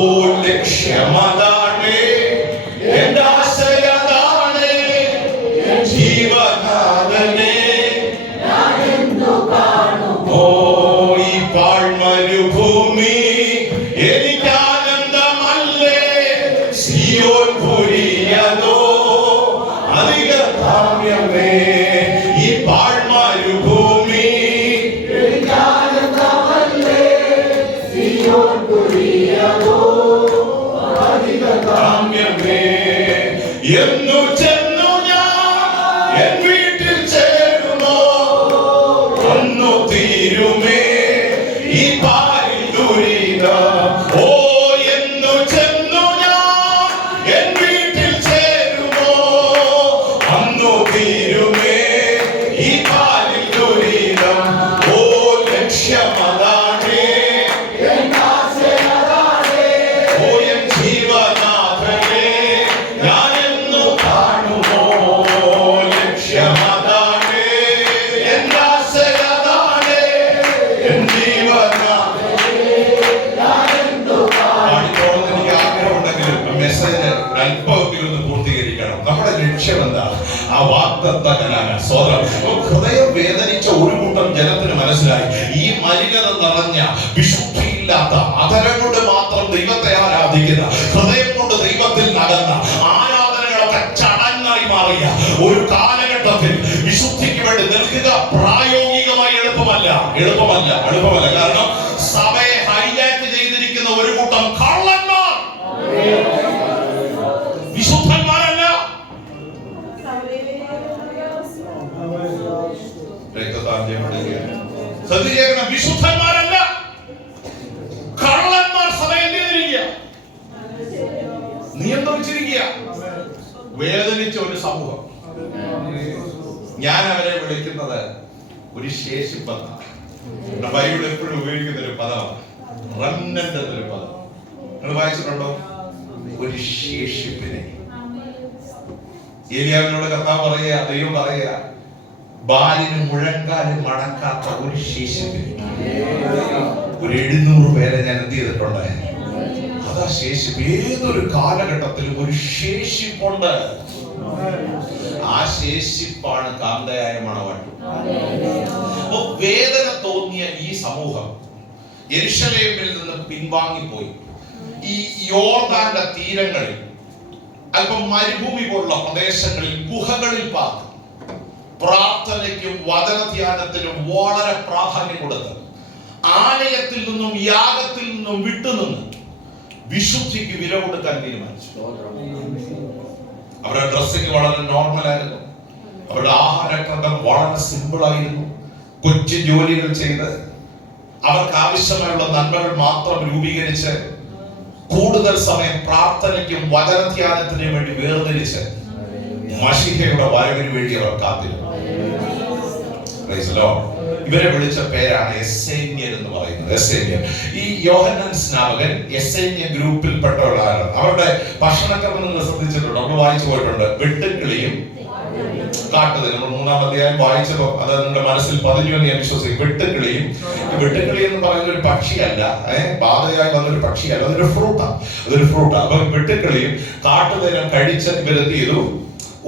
ലക്ഷ്യമതാണ്, എന്റെ ആശയതാണ്, ജീവനാഥനെ ഞാനെന്നു കാണുമോ. ഈ പാഴ്മരുഭൂമി എനിക്കാനന്ദമല്ലേ, സിയോൻ പുരിയതോ അധിക കാമ്യമേ. ഈ പാഴ്മരുഭൂമി എനിക്കാനന്ദമല്ലേ, സിയോൻ പുരിയതോ അധിക കാമ്യമേ. എന്നു ചെന്നു ഞാൻ എൻ വീട്ടിൽ ചേരുമോ, സ്തോത്രം. ഹൃദയം വേദനിച്ച ഒരു കൂട്ടം ജനത്തിന് മനസ്സിലായി, ഈ മലിനത നിറഞ്ഞ വിശുദ്ധിയില്ലാത്ത അധരം കൊണ്ട് മാത്രം ദൈവത്തെ ആരാധിക്കുന്ന, ഹൃദയം കൊണ്ട് ദൈവത്തിൽ നടന്ന ആരാധനകളൊക്കെ ചടങ്ങായി മാറിയ ഒരു കാലഘട്ടത്തിൽ വിശുദ്ധിക്ക് വേണ്ടി നിൽക്കുക പ്രായോഗികമായി എളുപ്പമല്ല. കാരണം സഭയെ ഹൈജാക്ക് ചെയ്തിരിക്കുന്ന ഒരു കൂട്ടം കള്ളന്മാർ, വിശുദ്ധന്മാരല്ല. വിശുദ്ധന്മാരല്ല, കള്ളന്മാർ സഭയെ നിയന്ത്രിച്ചിരിക്കുക. വേദനിച്ച ഒരു സമൂഹം. ഞാൻ അവരെ വിളിക്കുന്നത് ഒരു ശേഷിപ്പെന്ന, ബൈബിൾ എപ്പോഴും ഉപയോഗിക്കുന്ന ഒരു പദമാണ് റെമനന്റ് എന്നൊരു പദം. നിങ്ങൾ വായിച്ചിട്ടുണ്ടോ? ഒരു ശേഷിപ്പിനെ. ഏലിയാവിനോട് കർത്താവ് പറയുക, ദൈവം പറയുക, ബാലിന് മുഴങ്കാലും മടക്കാത്ത ഒരു ശേഷിപ്പിനെ, ഒരു 700 പേരെ ഞാൻ എന്ത് ചെയ്തിട്ടുണ്ട്? അതാ ശേഷിപ്പ്. ഏതൊരു കാലഘട്ടത്തിലും ഒരു ശേഷിപ്പുണ്ട്. ആ ശേഷിപ്പാണ് കാന്തയായ മണവാട്ടി. വേദന തോന്നിയ ഈ സമൂഹം യെരൂശലേമിൽ നിന്ന് പിൻവാങ്ങിപ്പോയി. ഈ യോർദാന്റെ തീരങ്ങളിൽ, അല്പം മരുഭൂമി പോലുള്ള പ്രദേശങ്ങളിൽ, ഗുഹകളിൽ പാർത്ത് പ്രാർത്ഥനയ്ക്കും വചനധ്യാനത്തിനും വളരെ പ്രാധാന്യം കൊടുത്ത്, ആലയത്തിൽ നിന്നും യാഗത്തിൽ നിന്നും വിട്ടുനിന്ന് വിശുദ്ധിക്ക് വില കൊടുക്കാൻ തീരുമാനിച്ചു. അവരുടെ ഡ്രസ്സിംഗ് വളരെ നോർമൽ ആയിരുന്നു. അവരുടെ ആഹാരക്രമം വളരെ സിമ്പിൾ ആയിരുന്നു. കൊച്ചു ജോലികൾ ചെയ്ത് അവർക്ക് ആവശ്യമായുള്ള നന്മകൾ മാത്രം രൂപീകരിച്ച് കൂടുതൽ സമയം പ്രാർത്ഥനയ്ക്കും വചനധ്യാനത്തിനും വേണ്ടി വേർതിരിച്ച് മശീഹയുടെ വരവിന് വേണ്ടി അവർ കാത്തിരുന്നു. ഇവരെ വിളിച്ച പേരാണ് എസ്സേന്യർ എന്ന് പറയുന്നത്. എസ്സേന്യർ. ഈ യോഹന്നാൻ സ്നാപകൻ എസ്സേന്യ ഗ്രൂപ്പിൽപ്പെട്ടവരാണ്. അവരുടെ ഭക്ഷണക്രമം നിങ്ങൾ ശ്രദ്ധിച്ചിട്ടുണ്ട്, നമ്മൾ വായിച്ചു പോയിട്ടുണ്ട്. വെട്ടുക്കിളിയും കാട്ടുതേനും. നമ്മൾ 3-ാം അധ്യായം വായിച്ചപ്പോ അത് നിങ്ങളുടെ മനസ്സിൽ പതിഞ്ഞു എന്ന് ഞാൻ വിശ്വസിക്കും. വെട്ടുക്കിളിയും, വെട്ടുക്കിളി എന്ന് പറയുന്ന ഒരു പക്ഷിയല്ല, ബാധയായി വന്നൊരു പക്ഷിയല്ല, അതൊരു ഫ്രൂട്ടാണ്. അപ്പൊ വെട്ടുക്കിളിയും കാട്ടുതേനും കഴിച്ച് ഇവരെന്ത് ചെയ്തു?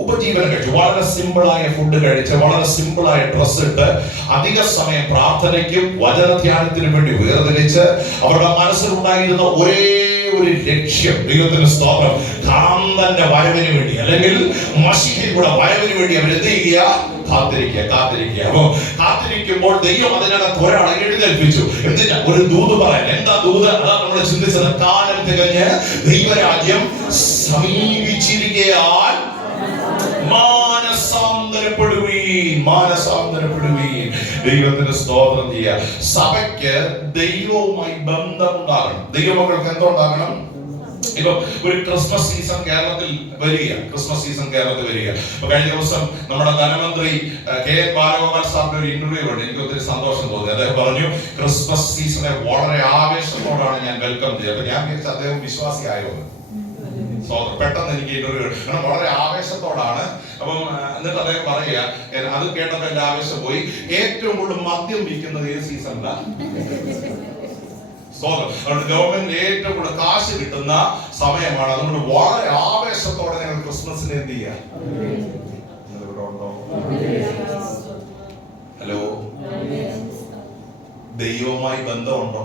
ഉപജീവനം കഴിച്ചു. വളരെ സിമ്പിളായ ഫുഡ് കഴിച്ച്, വളരെ സിമ്പിളായ ഡ്രസ് ഇട്ട്, അധിക സമയം പ്രാർത്ഥനയ്ക്കും വചനധ്യാനത്തിനും വേണ്ടി വേർതിരിച്ച് അവരുടെ മനസ്സിലുണ്ടായിരുന്ന ഒരേ ഒരു ലക്ഷ്യം, ദൈവത്തിന് സ്തോത്രം, കാന്തന്റെ വരവിന് വേണ്ടി, അല്ലെങ്കിൽ മശീഹയുടെ വരവിന് വേണ്ടി അവർ എന്ത് ചെയ്യുക? കാത്തിരിക്കുക. അപ്പൊ കാത്തിരിക്കുമ്പോൾ ദൈവം അതിനകത്ത് ഒരാളെ എഴുന്നേൽപ്പിച്ചു. എന്തിനാ? ഒരു ദൂത് പറയാൻ. എന്താ ദൂത്? അതാണ് നമ്മൾ ചിന്തിച്ചത്. കാലം തികഞ്ഞ് ദൈവരാജ്യം സമീപിച്ചിരിക്കയാൽ മാനസാന്തരപ്പെടുവീൻ. ദൈവത്തിന് സ്തോത്രം ചെയ്യുക. സഭയ്ക്ക് ദൈവവുമായി ബന്ധമുണ്ടാകണം. ദൈവമക്കൾക്ക് എന്തുണ്ടാകണം? ഇപ്പൊ ഒരു ക്രിസ്മസ് സീസൺ കേരളത്തിൽ വരിക. കഴിഞ്ഞ ദിവസം നമ്മുടെ ധനമന്ത്രി KN ബാലഗോപാൽ സാറിന്റെ ഒരു ഇന്റർവ്യൂ ഉണ്ട്. എനിക്ക് ഒത്തിരി സന്തോഷം തോന്നി. അദ്ദേഹം പറഞ്ഞു, ക്രിസ്മസ് സീസണെ വളരെ ആവേശത്തോടാണ് ഞാൻ വെൽക്കം ചെയ്തത്. അപ്പൊ ഞാൻ വിചാരിച്ചു അദ്ദേഹം വിശ്വാസിയായോ. പെട്ടെന്ന് എനിക്ക് ഇന്റർവ്യൂ, കാരണം വളരെ ആവേശത്തോടാണ്. അപ്പം എന്നിട്ട് അദ്ദേഹം പറയുക, അത് കേട്ടപ്പോൾ എന്റെ ആവേശം പോയി. ഏറ്റവും കൂടുതൽ മദ്യം വിൽക്കുന്നത് ഏത് സീസണിലാണ്? അതുകൊണ്ട് ഗവൺമെന്റ് ഏറ്റവും കൂടുതൽ കാശ് കിട്ടുന്ന സമയമാണ്. അതുകൊണ്ട് വളരെ ആവേശത്തോടെ ഞങ്ങൾ ക്രിസ്മസിന് എന്ത് ചെയ്യുക? ഹലോ, ദൈവവുമായി ബന്ധമുണ്ടോ?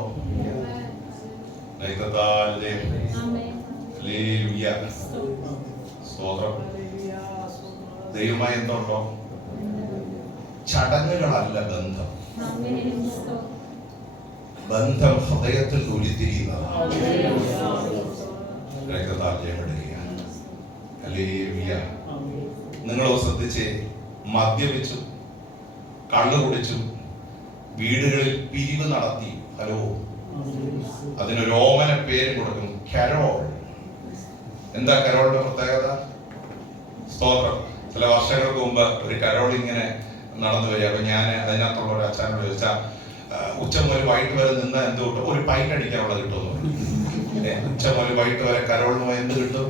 ദൈവമായി എന്തുണ്ടോ? ചടങ്ങുകളല്ല ബന്ധം. ബന്ധം ഹൃദയത്തിൽ ഉരുത്തിരിയുന്നതാണ്. നിങ്ങൾ ശ്രദ്ധിച്ചേ, മദ്യപിച്ചു, കള്ളു കുടിച്ചു, വീടുകളിൽ പിരിവ് നടത്തി. ഹലോ, അതിനൊരു ഓമന പേര് കൊടുക്കും, കരോൾ. എന്താ കരോളിന്റെ പ്രത്യേകത? സ്തോത്രം. ചില വർഷങ്ങൾക്ക് മുമ്പ് ഒരു കരോൾ ഇങ്ങനെ നടന്നു വരിക. അപ്പൊ ഞാൻ അതിനകത്തുള്ള ഒരു അച്ഛനോട് ചോദിച്ചാൽ, ഉച്ച മുതൽ വൈകിട്ട് വരെ നിന്ന് എന്ത് കിട്ടും? ഒരു പൈറ്റ് അടിക്കാനുള്ള കിട്ടുന്നു. ഉച്ച മുതൽ വൈകിട്ട് വരെ കരോളിന് എന്ത് കിട്ടും?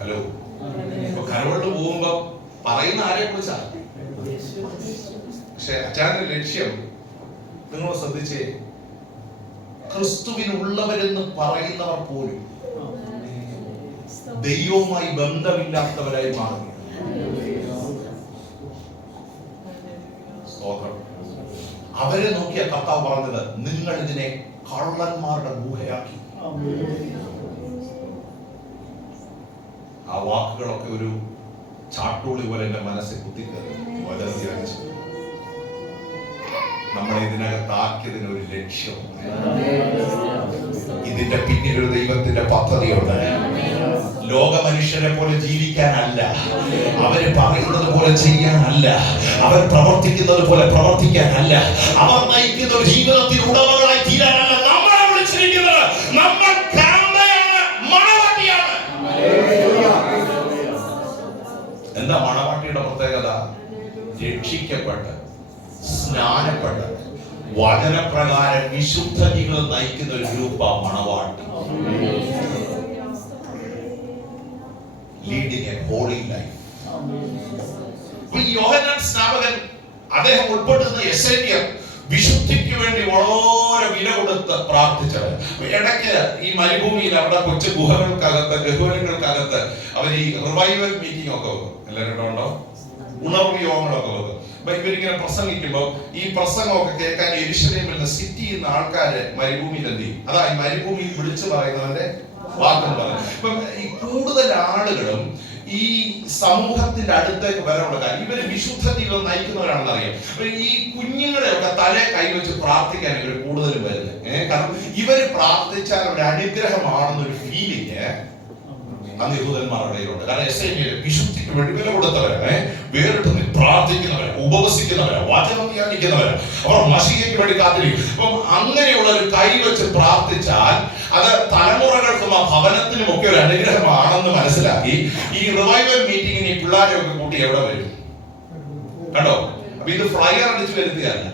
ഹലോ, ഇപ്പൊ കരോളിന് പോകുമ്പോ പറയുന്ന ആരെ കുറിച്ചാ? പക്ഷെ അച്ഛന്റെ ലക്ഷ്യം നിങ്ങൾ ശ്രദ്ധിച്ചേ, ക്രിസ്തുവിനുള്ളവരെന്ന് പറയുന്നവർ പോലും ദൈവവുമായി ബന്ധമില്ലാത്തവരായി മാറി. അവരെ നോക്കിയ കർത്താവ് പറഞ്ഞത്, നിങ്ങൾ ഇതിനെ കള്ളന്മാരുടെ ഗുഹയാക്കി. ആ വാക്കുകളൊക്കെ ഒരു ചാട്ടൂളി പോലെ എന്റെ മനസ്സിൽ കുത്തിക്കയറി. നമ്മളെ ഇതിനകത്താക്കിയതിന് ഒരു ലക്ഷ്യമുണ്ട്. ഇതിന്റെ പിന്നിൽ ഒരു ദൈവത്തിന്റെ പദ്ധതിയുണ്ട്. ലോക മനുഷ്യരെ പോലെ ജീവിക്കാനല്ല, അവര് പറയുന്നത് പോലെ ചെയ്യാനല്ല, അവർ പ്രവർത്തിക്കുന്നത് പോലെ പ്രവർത്തിക്കാനല്ല, അവർ നയിക്കുന്ന ഒരു ജീവിതത്തിൽ ഉടമകളായി തീരാനല്ല നമ്മളെ വിളിച്ചിരിക്കുന്നത്. നമ്മൾ മണവാട്ടിയാണ്. എന്താ മണവാട്ടിയുടെ പ്രത്യേകത? രക്ഷിക്കപ്പെട്ട് സ്നാനപ്പെട്ട് വചനപ്രകാരം വിശുദ്ധ ജീവിതം നയിക്കുന്ന ഒരു ഗ്രൂപ്പാ മണവാട്ടി. Leading a holy life. Yohannan സ്നാപകൻ അദ്ദേഹം ഉൾപ്പെട്ടിരുന്ന എസ്ഐ വിശുദ്ധിക്ക് വേണ്ടി വളരെ വില കൊടുത്ത് പ്രാർത്ഥിച്ചവർ. ഇടയ്ക്ക് ഈ മരുഭൂമിയിൽ അവിടെ കൊച്ചു ഗുഹകൾക്കകത്ത് ഗഹ്വരങ്ങൾക്കകത്ത് അവർ ഈ റിവൈവൽ മീറ്റിംഗ് ഒക്കെ വെക്കും. എല്ലാവരും ഉണ്ടോ? ഉണർവ് യോഗങ്ങളൊക്കെ വെക്കും. അപ്പൊ ഇവരിങ്ങനെ പ്രസംഗിക്കുമ്പോൾ ഈ പ്രസംഗമൊക്കെ കേൾക്കാൻ യെരുശലേമിൽ നിന്ന് സിറ്റി ചെയ്യുന്ന ആൾക്കാര് മരുഭൂമിയിൽ എന്ത് ചെയ്യും? അതാ ഈ മരുഭൂമിയിൽ വിളിച്ചു പറയുന്നവന്റെ വാക്കും പറയും. ഇപ്പം ഈ കൂടുതൽ ആളുകളും ഈ സമൂഹത്തിന്റെ അടുത്തേക്ക് വരാനുള്ള കാര്യം ഇവര് വിശുദ്ധ ജീവിതം നയിക്കുന്നവരാണെന്ന് അറിയാം. ഈ കുഞ്ഞുങ്ങളെയൊക്കെ തലേ കൈവച്ച് പ്രാർത്ഥിക്കാൻ ഇവർ കൂടുതലും വരുന്നത്. കാരണം ഇവര് പ്രാർത്ഥിച്ചാൽ ഒരു അനുഗ്രഹമാണെന്നൊരു ഫീലിംഗ് അന്ന് യഹൂദന്മാരുടെ ഇടയിലുണ്ട്. കാരണം എസ്ഐനിൽ വിശുദ്ധിക്ക് വേണ്ടി വില കൊടുത്തവരാണ്, വേറിട്ട് പ്രാർത്ഥിക്കുന്നവരാ, ഉപവസിക്കുന്നവരാ, വചനം ധ്യാനിക്കുന്നവരാ, അവർ മശീഹയ്ക്ക് വേണ്ടി കാത്തിരിക്കും. അപ്പം അങ്ങനെയുള്ള ഒരു കൈവച്ച് പ്രാർത്ഥിച്ചാൽ അത് തലമുറകൾക്കും ആ ഭവനത്തിനും ഒക്കെ ഒരു അനുഗ്രഹമാണെന്ന് മനസ്സിലാക്കി ഈ റിവൈവൽ മീറ്റിംഗിന് ഈ പിള്ളേരെയൊക്കെ കൂട്ടി എവിടെ വരും? കണ്ടോ? അപ്പൊ ഇത് ഫ്ലയർ അടിച്ച് വരുത്തുകയല്ല.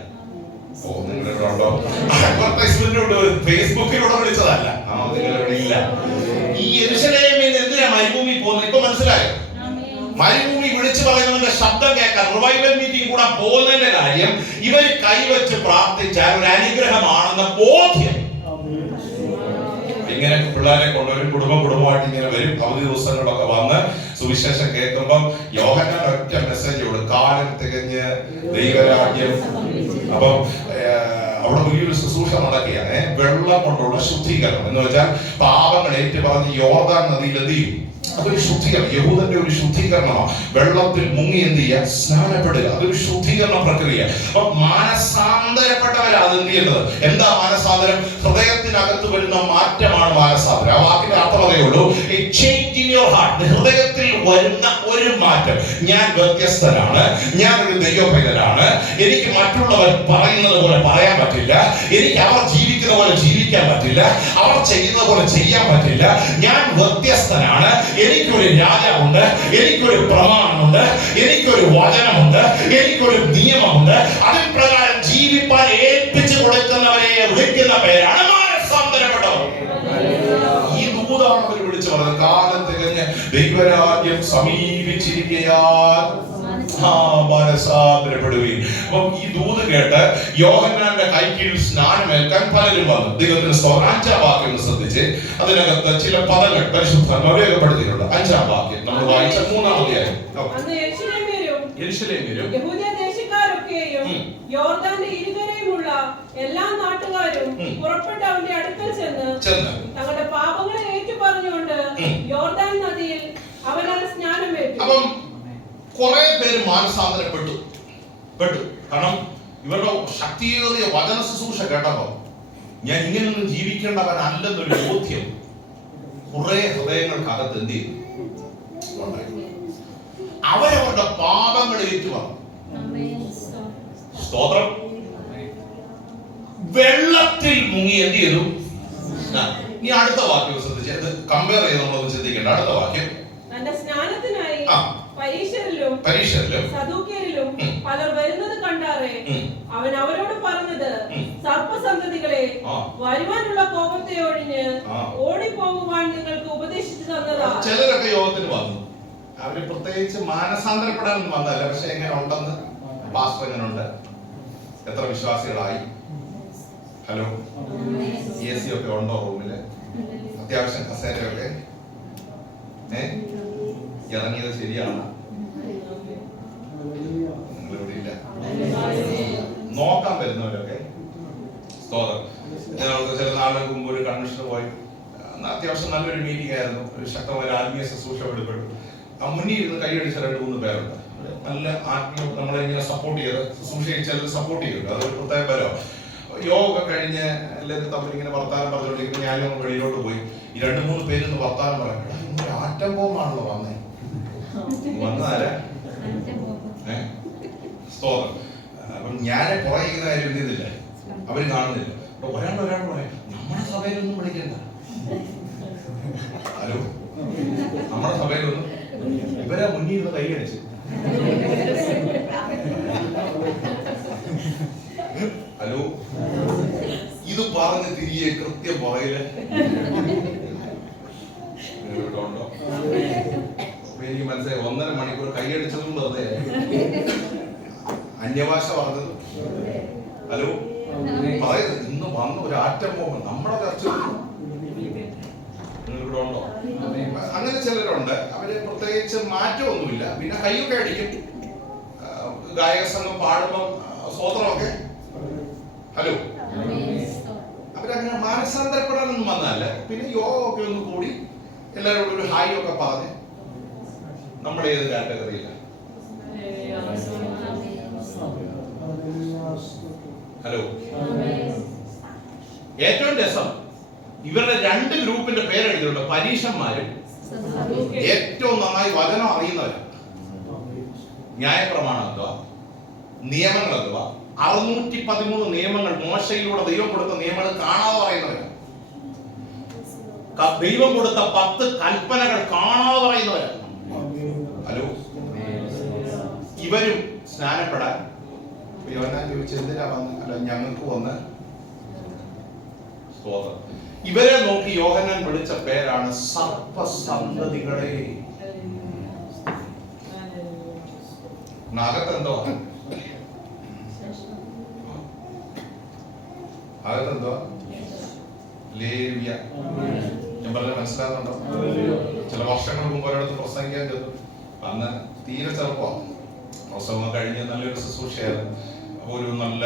ഓ, നിങ്ങളുടെ ഉണ്ടോ? അഡ്വർടൈസ്മെന്റിലൂടെ ഫേസ്ബുക്കിലൂടെ വിളിച്ചതല്ല. ഇല്ല. ഈ യെരുശലേമിൽ എന്തിനാ മരുഭൂമി പോകുന്നത്? ഇപ്പൊ മനസ്സിലായോ? മരുഭൂമി വിളിച്ചു പറയുന്നവന്റെ ശബ്ദം കേൾക്കാൻ റിവൈവൽ മീറ്റിംഗ് കൂടെ പോകുന്നതിന്റെ കാര്യം ഇവർ കൈവച്ച് പ്രാർത്ഥിച്ചാൽ ഒരു അനുഗ്രഹമാണെന്ന ബോധ്യം. ഇങ്ങനെ പിള്ളേരെ കൊണ്ടുവരും, കുടുംബമായിട്ട് ഇങ്ങനെ വരും. അവധി ദിവസങ്ങളിലൊക്കെ വന്ന് സുവിശേഷം കേൾക്കുമ്പം യോഹന്നാൻ ഒറ്റ മെസ്സേജ് കൊടുക്കും, കാലം തികഞ്ഞ് ദൈവരാജ്യം. അപ്പം അവിടെ വലിയൊരു ശുശ്രൂഷ നടക്കുകയാണ്. വെള്ളം കൊണ്ടുള്ള ശുദ്ധീകരണം എന്ന് വെച്ചാൽ പാപങ്ങൾ ഏറ്റു പറഞ്ഞ് യോർദാൻ നദിയിൽ എന്ത് ചെയ്യും? അതൊരു ശുദ്ധീകരണം, യഹൂദന്റെ ഒരു ശുദ്ധീകരണമാണ്. വെള്ളത്തിൽ മുങ്ങി എന്ത് ചെയ്യുക? സ്നാനപ്പെടുക. അതൊരു ശുദ്ധീകരണ പ്രക്രിയ. അപ്പൊ മാനസാന്തരപ്പെട്ടവരാ അത് എന്ത് ചെയ്യുന്നത്? എന്താ മാനസാന്തരം? ഹൃദയത്തിനകത്ത് വരുന്ന മാറ്റമാണ് മാനസാന്തരം. ആ വാക്കിന്റെ അർത്ഥം അതേ ഉള്ളൂ, A change in your heart. ഹൃദയത്തിൽ വരുന്ന ഒരു മാറ്റം. ഞാൻ വ്യത്യസ്തനാണ്, ഞാൻ ഒരു ദൈവഭക്തനാണ്, എനിക്ക് മറ്റുള്ളവർ പറയുന്നത് പോലെ പറയാൻ പറ്റില്ല, എനിക്ക് അവർ ജീവിക്കുന്ന പോലെ ജീവിക്കാൻ പറ്റില്ല, അവർ ചെയ്യുന്ന പോലെ ചെയ്യാൻ പറ്റില്ല, ഞാൻ വ്യത്യസ്തനാണ്, എനിക്കൊരു രാജാവുണ്ട്, എനിക്കൊരു പ്രമാണമുണ്ട്, എനിക്കൊരു വചനമുണ്ട്, എനിക്കൊരു നിയമമുണ്ട്. അതിൻ പ്രകാരം ജീവിപ്പാൻ ഏൽപ്പിച്ചു കൊടുക്കുന്നവരെ വിളിക്കുന്ന പേരാണ് മാനസാന്തരപ്പെട്ടവർ. ഈ ദൂതാണ് അവർ വിളിച്ചു പറഞ്ഞത്, കാലം തികഞ്ഞ് ദൈവരാജ്യം സമീപിച്ചിരിക്കയാൽ മാനസാന്തരപ്പെടുകയും. അപ്പം ഈ ദൂത് കേട്ട് യോഹന്നാന്റെ കൈക്കീഴിൽ സ്നാനമേൽക്കാൻ പലരും വന്നു. ദൈവത്തിന് സ്തോത്രം. 5-ാം വാക്യം ഒന്ന് ശ്രദ്ധിച്ച്, അതിനകത്ത് ചില പദങ്ങൾ പരിശുദ്ധന്മാർ രേഖപ്പെടുത്തിയിട്ടുണ്ട്. 5-ാം വാക്യം നമ്മൾ വായിച്ച 3-ാം അധ്യായം. യെരുശലേമ്യരും ദേശക്കാരൊക്കെയും യോർദാന്റെ ഇരുകരയുമുള്ള എല്ലാ നാട്ടുകാരും പുറപ്പെട്ട് അവന്റെ അടുക്കൽ ചെന്ന് തങ്ങളുടെ പാപങ്ങളെ ഏറ്റുപറഞ്ഞുകൊണ്ട് യോർദാൻ നദിയിൽ അവനാൽ സ്നാനമേറ്റു. അപ്പം കുറെ പേര് മാനസാന്തരപ്പെട്ടു. കാരണം ഇവരുടെ ശക്തിയേറിയ വചന ശുശ്രൂഷ കേട്ടപ്പോ ഞാൻ ഇങ്ങനെയൊന്നും ജീവിക്കേണ്ടവനല്ലെന്നൊരു ബോധ്യം കുറെ ഹൃദയങ്ങൾക്കകത്ത് എന്ത് ചെയ്തു? അവരവരുടെ പാപങ്ങൾ ഏറ്റുപറഞ്ഞു. സ്തോത്രം. വെള്ളത്തിൽ മുങ്ങി എന്ത് ചെയ്തു? ഇനി അടുത്ത വാക്യം ശ്രദ്ധിച്ച്, അത് കമ്പയർ ചെയ്ത് നമ്മളൊന്ന് ചിന്തിക്കേണ്ട. അടുത്ത വാക്യം, തന്റെ സ്നാനത്തിനായി പരീശരിലും സദൂക്യരിലും പലർ വരുന്നത് കണ്ടാറേ അവൻ അവരോട് പറഞ്ഞത്, സർപ്പസന്തതികളെ, വരുവാനുള്ള കോപത്തെ ഒഴിഞ്ഞ് ഓടിപ്പോകുവാൻ നിങ്ങൾക്ക് ഉപദേശിച്ചു തന്നതാ. ചിലരൊക്കെ യോഗത്തിന് വന്നു, അവര് പ്രത്യേകിച്ച് മാനസാന്തരപ്പെടാനൊന്നും വന്നതല്ല. പക്ഷെ എങ്ങനെ ഉണ്ടെന്ന്, പാസ്റ്റർ എങ്ങനെയുണ്ട്, എത്ര വിശ്വാസികളായി, ഹലോ, AC ഒക്കെ ഉണ്ടോ റൂമില്, അത്യാവശ്യം കസേരയൊക്കെ ഇറങ്ങിയത് ശരിയാണ്. നിങ്ങളിവിടെ ഇല്ല, നോക്കാൻ വരുന്നവരൊക്കെ പോയി. അത്യാവശ്യം നല്ലൊരു മീറ്റിംഗ് ആയിരുന്നു. ഒരു ശക്തമായ ആത്മീയ ശുശ്രൂഷ വെളിപ്പെട്ടു. ആ മുന്നിൽ ഇരുന്ന് കൈയടിച്ച 2-3 പേരുണ്ട്. നല്ല ആത്മീയ നമ്മളെ ഇങ്ങനെ സപ്പോർട്ട് ചെയ്ത് ശുശ്രൂഷ സപ്പോർട്ട് ചെയ്തു. അതൊരു പ്രത്യേക ബലം. യോഗ കഴിഞ്ഞ് എല്ലാവരും തമ്മിൽ ഇങ്ങനെ വർത്താനം പറഞ്ഞുകൊണ്ടിരിക്കുന്നു. ഞാനും വെളിയിലോട്ട് പോയി. ഈ 2-3 പേര് വർത്താനം പറയാം. ഇങ്ങനെ ആറ്റം ബോംബാണല്ലോ വന്നതാരാ? സ്തോത്രം. അപ്പം ഞാൻ പുറകിക്കുന്ന കാര്യം എന്ത് ചെയ്തില്ല, അവര് കാണുന്നില്ല. അപ്പൊ ഒരാൾ പറയാം, നമ്മുടെ സഭയിലൊന്നും വിളിക്കണ്ട. ഹലോ, നമ്മുടെ സഭയിലൊന്നും ഇവരാ മുന്നിൽ നിന്ന് കൈയടിച്ച്. ഹലോ, ഇത് പറഞ്ഞ് തിരികെ കൃത്യം പുറകില് എനിക്ക് മനസ്സിലായി. 1.5 മണിക്കൂർ കൈയടിച്ചതും വെറുതെ അന്യഭാഷ പറഞ്ഞത്. ഹലോ, പറയുന്നത് ഇന്ന് വന്ന ഒരു ആറ്റം ബോംബ് നമ്മുടെ ചർച്ച ഇവിടെ ഉണ്ടോ? അങ്ങനെ ചിലരുണ്ട്. അവര് പ്രത്യേകിച്ച് മാറ്റമൊന്നുമില്ല. പിന്നെ കൈയൊക്കെ അടിക്കും. ഗായക സംഘം പാടുമ്പം സ്തോത്രമൊക്കെ. ഹലോ, അവരങ്ങനെ മാനസാന്തരപ്പെടാനൊന്നും വന്നതല്ല. പിന്നെ യോഗ ഒക്കെ ഒന്ന് കൂടി എല്ലാവരോടും ഒരു ഹായ് ഒക്കെ പറഞ്ഞ് നമ്മുടെ ഏത് കാറ്റഗറിയില്ല. ഹലോ, ഏറ്റവും രസം ഇവരുടെ 2 ഗ്രൂപ്പിന്റെ പേരെഴുതിയിട്ടുണ്ട്. പരീക്ഷന്മാരും ഏറ്റവും നന്നായി വചനം അറിയുന്നവരും. ന്യായപ്രമാണം എന്തുവാ, നിയമങ്ങൾ എന്തുവാ, 613 നിയമങ്ങൾ മോശയിലൂടെ ദൈവം കൊടുത്ത നിയമങ്ങൾ കാണാതെ പറയുന്നവരാണ്. ദൈവം കൊടുത്ത 10 കൽപ്പനകൾ കാണാതെ പറയുന്നവരാണ്. ഹലോ, ഇവരും സ്നാനപ്പെടാൻ യോഹന്നാൻ ചോദിച്ചു എന്തിനാ വന്ന്? അല്ല, ഞങ്ങൾക്ക് വന്ന്. സ്തോത്രം. ഇവരെ നോക്കി യോഹന്നാൻ വിളിച്ച പേരാണ് സർപ്പസന്തതികളെ. അകത്തെന്തോ അകത്തെന്തോ ലേവ്യ. ഞാൻ പറഞ്ഞ മനസ്സിലാകുന്നുണ്ടോ? ചില വർഷങ്ങൾക്ക് മുമ്പ് ഒരിടത്ത് പ്രസംഗിക്കാൻ ചെന്നു. അന്ന് തീരെ ചെറുപ്പമാണ്. പ്രസംഗം കഴിഞ്ഞ് നല്ലൊരു ശുശ്രൂഷയായിരുന്നു. അപ്പോൾ ഒരു നല്ല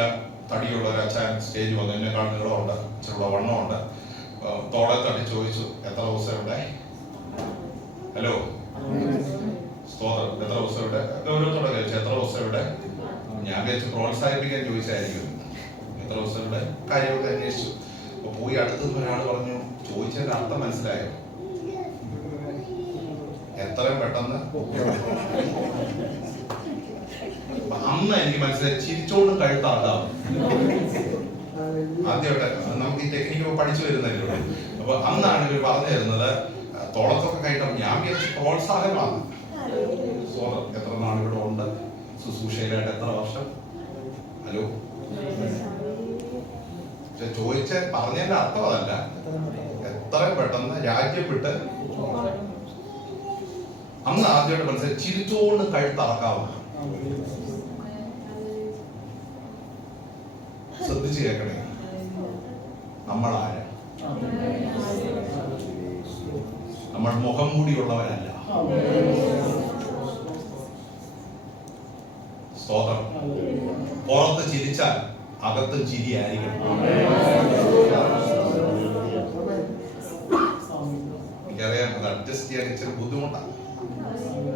തടിയുള്ള ഒരു അച്ഛൻ സ്റ്റേജ് വന്നു. എന്നെക്കാൾ നീളമുണ്ട്, ചെറുള്ള വണ്ണമുണ്ട്. തോളെ തട്ടി ചോദിച്ചു, എത്ര ദിവസം ഇവിടെ? ഹലോ, സ്തോത്രം. എത്ര ദിവസം ഇവിടെ? ഗൗരവത്തോടെ ചോദിച്ചു, എത്ര ദിവസം ഇവിടെ? ഞാൻ വിചാരിച്ചു പ്രോത്സാഹിപ്പിക്കാൻ ചോദിച്ചായിരിക്കും. എത്ര ദിവസം ഇവിടെ? കാര്യമൊക്കെ അന്വേഷിച്ചു. അപ്പൊ പോയി അടുത്തുനിന്ന് ഒരാൾ പറഞ്ഞു, ചോദിച്ചതിന്റെ അർത്ഥം മനസ്സിലായോ? എത്രയും പെട്ടെന്ന്. അന്ന് എനിക്ക് മനസ്സിലായി, ചിരിച്ചോണ്ടും കഴുത്താണ്ടാവും. ആദ്യമായിട്ട് നമുക്ക് ഈ ടെക്നിക്ക് പഠിച്ചു വരുന്നതിലൂടെ. അപ്പൊ അന്നാണ് ഇവർ പറഞ്ഞു തരുന്നത് തോളത്തൊക്കെ കഴിക്കണം. ഞാൻ വിചാരിച്ചു പ്രോത്സാഹനമാണ്. എത്ര നാളിവിടെ ഉണ്ട് ശുശ്രൂഷയിലായിട്ട്? എത്ര വർഷം? ഹലോ, ചോദിച്ച പറഞ്ഞതിന്റെ അർത്ഥം അതല്ല, എത്രയും പെട്ടെന്ന് രാജ്യം വിട്ട്. അന്ന് ആദ്യമായിട്ട് മനസ്സിലായി, ചിരിച്ചോണ്ട് കഴുത്തറക്കാവുന്ന. ശ്രദ്ധിച്ച് കേൾക്കണേ, നമ്മളാരാ? നമ്മൾ മുഖം മൂടിയുള്ളവരല്ല. സ്തോത്രം. പുറത്ത് ചിരിച്ചാൽ അകത്ത് ചിരിയായിരിക്കണം. എനിക്കറിയാം, അത് അഡ്ജസ്റ്റ് ചെയ്യാൻ ഇച്ചിരി ബുദ്ധിമുട്ടാണ്.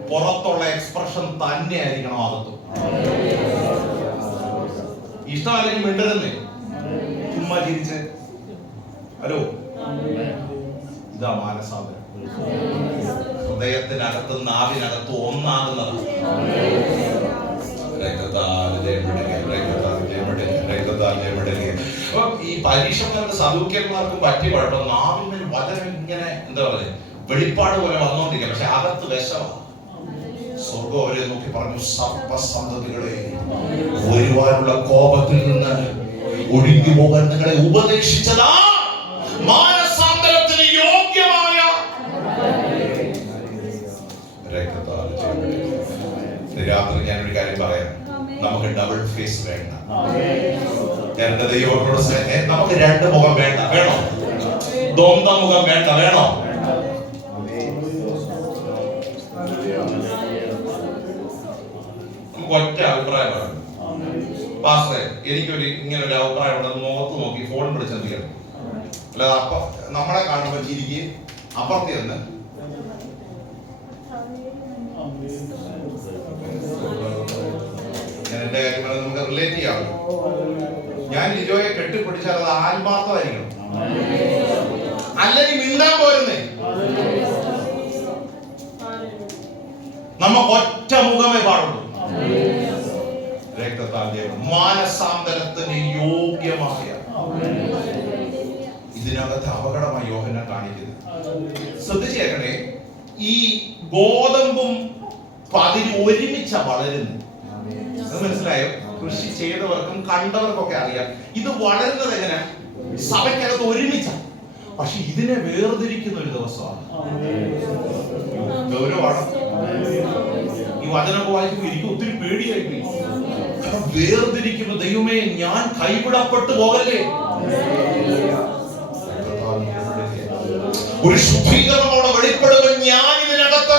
പുറത്തുള്ള എക്സ്പ്രഷൻ തന്നെ ആയിരിക്കണം അകത്തും. ഇഷ്ടമല്ലെങ്കിൽ മിണ്ടരുന്നേ, ചുമ്മാ ചിരിച്ച്. ഹലോ, ഇതാ മാനസാന്തരം. ഹൃദയത്തിനകത്ത് നാവിനകത്ത് ഒന്നാകുന്നതാണ്. ഈ പരീക്ഷന്മാർക്ക് സദൂക്യന്മാർക്കും പറ്റിയ കുഴപ്പം, നാവിന്മേൽ വചനം ഇങ്ങനെ എന്താ പറയുക, വെളിപ്പാട് പോലെ വന്നോണ്ടിരിക്കുക. പക്ഷെ അകത്ത് വിഷമാണ്. സ്വർഗം അവരെ നോക്കി പറഞ്ഞു, സർപ്പസന്തതികളെ, വരുവാനുള്ള കോപത്തിൽ നിന്ന് ഒഴിഞ്ഞു പോകാൻ നിങ്ങളെ ഉപദേശിച്ചതാ മാനസാന്തരത്തിന് യോഗ്യമായ. രാത്രി ഞാനൊരു കാര്യം പറയാം, നമുക്ക് ഡബിൾ ഫേസ് വേണ്ട. ഞാൻ എന്റെ ദൈവത്തോട് നമുക്ക് 2 മുഖം വേണ്ട. വേണോ? ദ്വന്ദ്വ മുഖം വേണ്ട. വേണോ? നമുക്ക് ഒറ്റ അഭിപ്രായം പറയാം. പാസ്റ്ററെ, എനിക്കൊരു ഇങ്ങനെ ഒരു അഭിപ്രായം ഉണ്ടെന്ന് മുഖത്ത് നോക്കി ഫോൺ വിളിച്ചെന്തിക്കണം. അല്ലാതെ നമ്മളെ കാണുമ്പോൾ ചിരിക്കുകയും അപ്പുറത്ത് ചെന്ന് എന്റെ കാര്യം നമുക്ക് റിലേറ്റ് ചെയ്യാമല്ലോ. ഞാൻ ലിജോയെ കെട്ടിപ്പിടിച്ചാൽ അത് ആത്മാർത്ഥമായിരിക്കണം, അല്ലെങ്കിൽ മിണ്ടാൻ പോരുന്നേ. നമുക്ക് ഒറ്റ മുഖമേ പാടുള്ളൂ. മാനസാന്തരത്തിന് യോഗ്യമായ ഇതിനകത്ത് അപകടമായി യോഹന്നാൻ കാണിക്കുന്നത്. ശ്രദ്ധിച്ചേക്കണേ, ഈ ഗോതമ്പും പതിര് ഒരുമിച്ച വളരുന്നു. അത് മനസ്സിലായോ? കൃഷി ചെയ്തവർക്കും കണ്ടവർക്കൊക്കെ അറിയാം ഇത് വളരുന്നത് എങ്ങനെ. സഭയ്ക്കകത്ത് ഒരുമിച്ച, പക്ഷെ ഇതിനെ വേർതിരിക്കുന്ന ഒരു ദിവസമാണ്. ഗൗരവമാണ്. ഈ വചനമൊക്കെ വായിക്കുമ്പോൾ എനിക്ക് ഒത്തിരി പേടിയായി പോയി. വേർതിരിക്കുന്ന ദൈവമേ, ഞാൻ കൈവിടപ്പെട്ടു പോകല്ലേ. ഒരു ശുദ്ധീകരണമോടെ വെളിപ്പെടുമ്പോൾ ഞാൻ ഇതിനകത്ത്.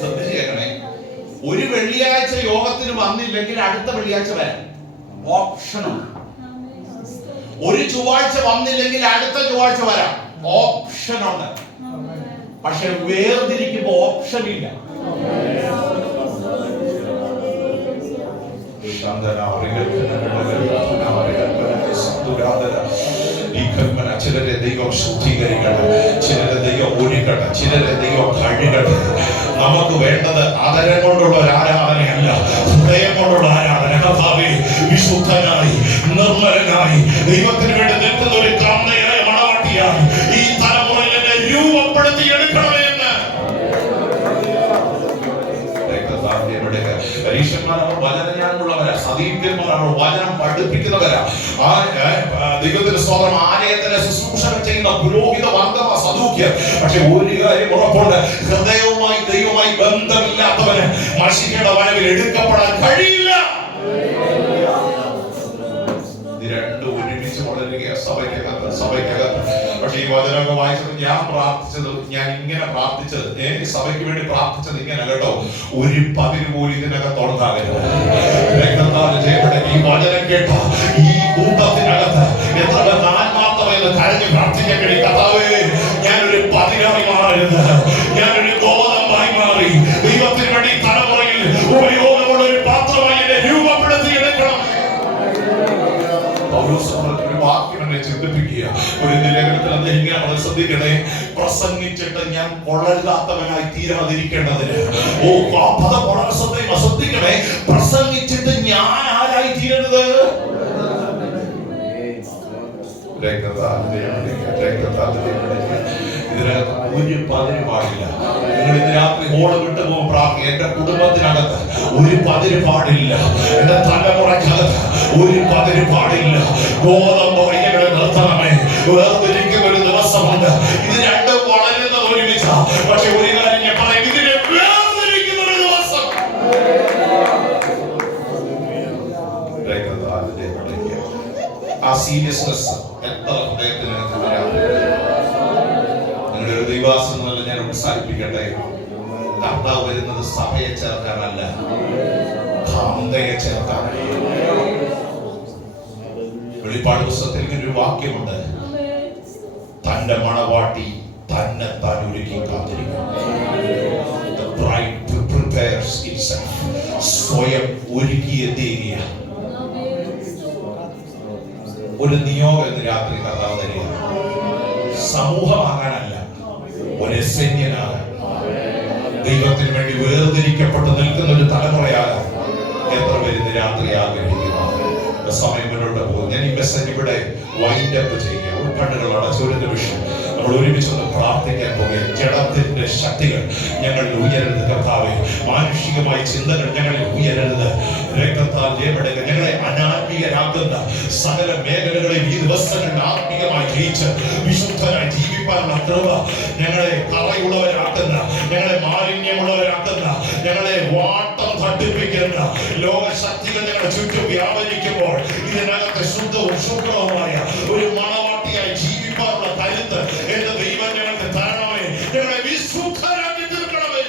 ശ്രദ്ധിച്ചു കേൾക്കണേ, ഒരു വെള്ളിയാഴ്ച യോഗത്തിന് വന്നില്ലെങ്കിൽ അടുത്ത വെള്ളിയാഴ്ച വരാം, ഓപ്ഷനാണ്. ഒരു ചൊവ്വാഴ്ച വന്നില്ലെങ്കിൽ അടുത്ത ചൊവ്വാഴ്ച വരാം, ഓപ്ഷനുണ്ട്. പക്ഷെ വേർതിരിക്കുമ്പോ ഓപ്ഷൻ ഇല്ല. ചിലരെ ദൈവം ശുദ്ധീകരിക്കട്ടെ, ചിലരെ ദൈവം ഒരുക്കട്ടെ, ചിലരെ ദൈവം കഴുകട്ടെ. നമുക്ക് വേണ്ടത് ആദരം കൊണ്ടുള്ള ഒരു ആരാധനയല്ല, ഹൃദയം കൊണ്ടുള്ള ആരാധന. കർത്താവേ, വിശുദ്ധനായി നിർമ്മലനായി ദൈവത്തിന് വേണ്ടി നിൽക്കുന്ന ഒരു കാന്തയായ മണവാട്ടിയായി ഈ തലമുറയിൽ എന്നെ രൂപപ്പെടുത്തി എടുക്കണമേ എന്ന് പരീക്ഷന്മാർ അവർ വചനജ്ഞാനമുള്ളവരാ, സതീർത്ഥ്യന്മാർ അവർ വചനം പഠിപ്പിക്കുന്നവരാ. ആ ദൈവത്തിന്റെ സ്തോത്രം, ആലയത്തിലെ ശുശ്രൂഷകൾ ചെയ്യുന്ന പുരോഹിത വർഗമാ സദൂക്യർ. പക്ഷെ ഒരു കാര്യം ഉറപ്പുണ്ട്, ഹൃദയവുമായി ദൈവവുമായി ബന്ധമില്ലാത്തവന് മഷികയുടെ വരവിൽ എടുക്കപ്പെടാൻ കഴിയില്ല. ഇത് രണ്ടും ഒരുമിച്ച് വളരുക സഭയ്ക്കകത്ത്. പക്ഷെ ഈ വചനമൊക്കെ വായിച്ചത് ഞാൻ ഇങ്ങനെ പ്രാർത്ഥിച്ചത്, സഭയ്ക്ക് വേണ്ടി പ്രാർത്ഥിച്ചത് ഇങ്ങനെ കേട്ടോ, ഒരു പതിര് പോലും ഇതിനകത്ത് ഉണ്ടാകരുത്. ഈ വചനം കേട്ട ഈ കൂട്ടത്തിനകത്ത് എത്ര ആത്മാർത്ഥമെന്ന് കരഞ്ഞ് പ്രാർത്ഥിക്കാൻ കഴിയും. കർത്താവേ, ഞാനൊരു പതിരായി മാറരുത്, ഞാനൊരു ഗോതമ്പായി മാറി ദൈവത്തിന് വേണ്ടി തലമുറയിൽ ഉപയോഗമുള്ള ഒരു പാത്രമായി എന്നെ രൂപപ്പെടുത്തി എടുക്കണം. ഒരു വാക്യം എന്നെ ചിന്തിപ്പിക്കുക. ഒരു നിലകത്തിൽ അത് ഇങ്ങനെ ശ്രദ്ധിക്കണേ, പ്രസംഗിച്ചിട്ട് ഞാൻ കൊള്ളരുതാത്തവനായി തീരാതിരിക്കേണ്ടതിന്. ശ്രദ്ധിക്കണേ, പ്രസംഗിച്ചിട്ട് ഞാൻ ആരായി തീരരുത്. ഇതിനകത്ത് ഒരു പതിര് പാടില്ല. നിങ്ങൾ ഇന്ന് രാത്രി ഹോള് വിട്ടു പോകും പ്രാർത്ഥന. എന്റെ കുടുംബത്തിനകത്ത് ഒരു പതിര് പാടില്ല, എന്റെ തലമുറക്കകത്ത് ഒരു പതിര് പാടില്ല. ഗോതമ്പ് വയ്യകളെ നിർത്തണമേ. വേർതിരിക്കുന്ന ഒരു ദിവസമുണ്ട്. ഇത് രണ്ടും വളരുന്നത് ഒരുമിച്ച. പക്ഷെ ഒരു കാര്യം ഞാൻ പറയും, ഇതിനെ വേർതിരിക്കുന്ന ഒരു ദിവസം. ആ സീരിയസ്നെസ് എത്ര ഹൃദയത്തിനകത്ത് വരാം. നിങ്ങളുടെ ഒരു ദൈവാസം എന്നല്ല ഞാൻ ഉത്സാഹിപ്പിക്കട്ടെ. കർത്താവ് വരുന്നത് സഭയെ ചേർക്കാനല്ല, കാന്തയെ ചേർക്കാനല്ല. വെളിപ്പാട് പുസ്തകത്തിൽ ഇങ്ങനെ ഒരു വാക്യമുണ്ട്, തന്റെ മണവാട്ടി തന്നെ താൻ ഒരുക്കി കാത്തിരിക്കും. സ്വയം ഒരുക്കിയെത്തിയ ഒരു നിയോഗം ഇന്ന് രാത്രി കർത്താവ് തരിക. സമൂഹമാകാനല്ല, ഒരു സൈന്യനാകാൻ, ദൈവത്തിന് വേണ്ടി വേർതിരിക്കപ്പെട്ട് നിൽക്കുന്ന ഒരു തലമുറയാകാൻ എത്ര പേര് ഇന്ന് രാത്രി ആഗ്രഹിക്കുന്നു. സമയം മുന്നോട്ട് പോകും. ഞാൻ ഈ മെസ്സേജ് ഇവിടെ വൈൻഡ് അപ്പ് ചെയ്യുക. ഉൾക്കണ്ണുകൾ അടച്ച ഒരു നിമിഷം നമ്മൾ ഒരുമിച്ചൊന്ന് പ്രാർത്ഥിക്കാൻ പോകുക. ജഡത്തിന്റെ ശക്തികൾ ഞങ്ങളിൽ ഉയരരുത് കർത്താവേ. മാനുഷികമായ ചിന്തകൾ ഞങ്ങളിൽ ഉയരരുത്. രക്തത്താൽ ജയപ്പെടുക. ഞങ്ങളെ അനാത്മീയരാക്കുന്ന സകല മേഖലകളെയും ഈ ദിവസങ്ങളിൽ ആത്മീയമായി ജയിച്ച് വിശുദ്ധരായി ജീവിക്കാനുള്ള കൃപ ഞങ്ങളെ കറയുള്ളവരാക്കുന്ന, ഞങ്ങളെ മാലിന്യമുള്ളവരാക്കുന്ന, ഞങ്ങളെ വാട്ടം തട്ടിപ്പിക്കുന്ന ലോകശക്തികൾ ഞങ്ങളുടെ ചുറ്റും വ്യാപരിക്കുമ്പോൾ ഇതിനകത്ത് ശുദ്ധവും ശുഭ്രവുമായ ഒരു മണവാട്ടിയായി ജീവിക്കാനുള്ള കരുത്ത് എന്റെ ദൈവം ഞങ്ങൾക്ക് തരണമേ. ഞങ്ങളെ വിശുദ്ധരാക്കി തീർക്കണമേ.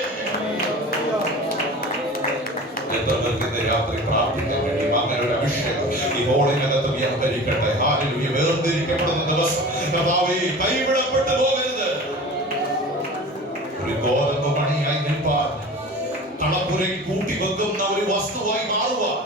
എത്ര പേർക്ക് ഇന്ന് രാത്രി പ്രാർത്ഥിക്കാൻ കഴിയും? അങ്ങനെ ഒരു അഭിഷേകം ഈ ഹോളിനകത്ത് വ്യാപരിക്കട്ടെ. ഹല്ലേലൂയ. വേർതിരിക്കപ്പെടുന്ന ദിവസം കർത്താവേ കൈവിടപ്പെട്ടു പോകരുത്. ഒരു ഗോതമ്പ് മണിയായി നിൽപ്പാൻ, കളപ്പുരയിൽ കൂട്ടിവെക്കുന്ന ഒരു വസ്തുവായി മാറുവാൻ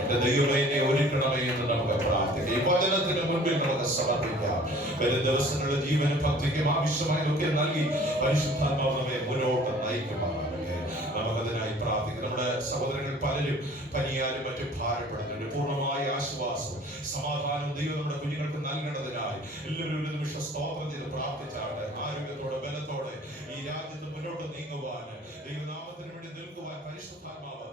എന്റെ ദൈവമേ എന്നെ ഒരുക്കണമേ എന്ന് നമുക്ക് പ്രാർത്ഥിക്കാം. ഈ വചനത്തിന് മുൻപിൽ നമുക്ക് സമർപ്പിക്കാം. വരും ദിവസങ്ങളുടെ ജീവനും ഭക്തിക്കും ആവശ്യമായതൊക്കെ നൽകി പരിശുദ്ധാത്മാവ് നമ്മെ മുന്നോട്ട് നയിക്കുമാറാകട്ടെ. നമുക്കതിനായി പ്രാർത്ഥിക്കാം. നമ്മുടെ സഹോദരങ്ങൾ പലരും പനിയാലും മറ്റും ഭാരപ്പെടുന്നുണ്ട്. പൂർണ്ണമായ ആശ്വാസവും സമാധാനവും ദൈവം നമ്മുടെ കുഞ്ഞുങ്ങൾക്ക് നൽകേണ്ടതിനായി എല്ലാവരും ഒരു നിമിഷം സ്തോത്രം ചെയ്ത് പ്രാർത്ഥിച്ചാണ്. ആരോഗ്യത്തോടെ ബലത്തോടെ ഈ രാജ്യത്ത് മുന്നോട്ട് നീങ്ങുവാൻ, ദൈവനാമത്തിന് വേണ്ടി നിൽക്കുവാൻ പരിശുദ്ധാത്മാവ്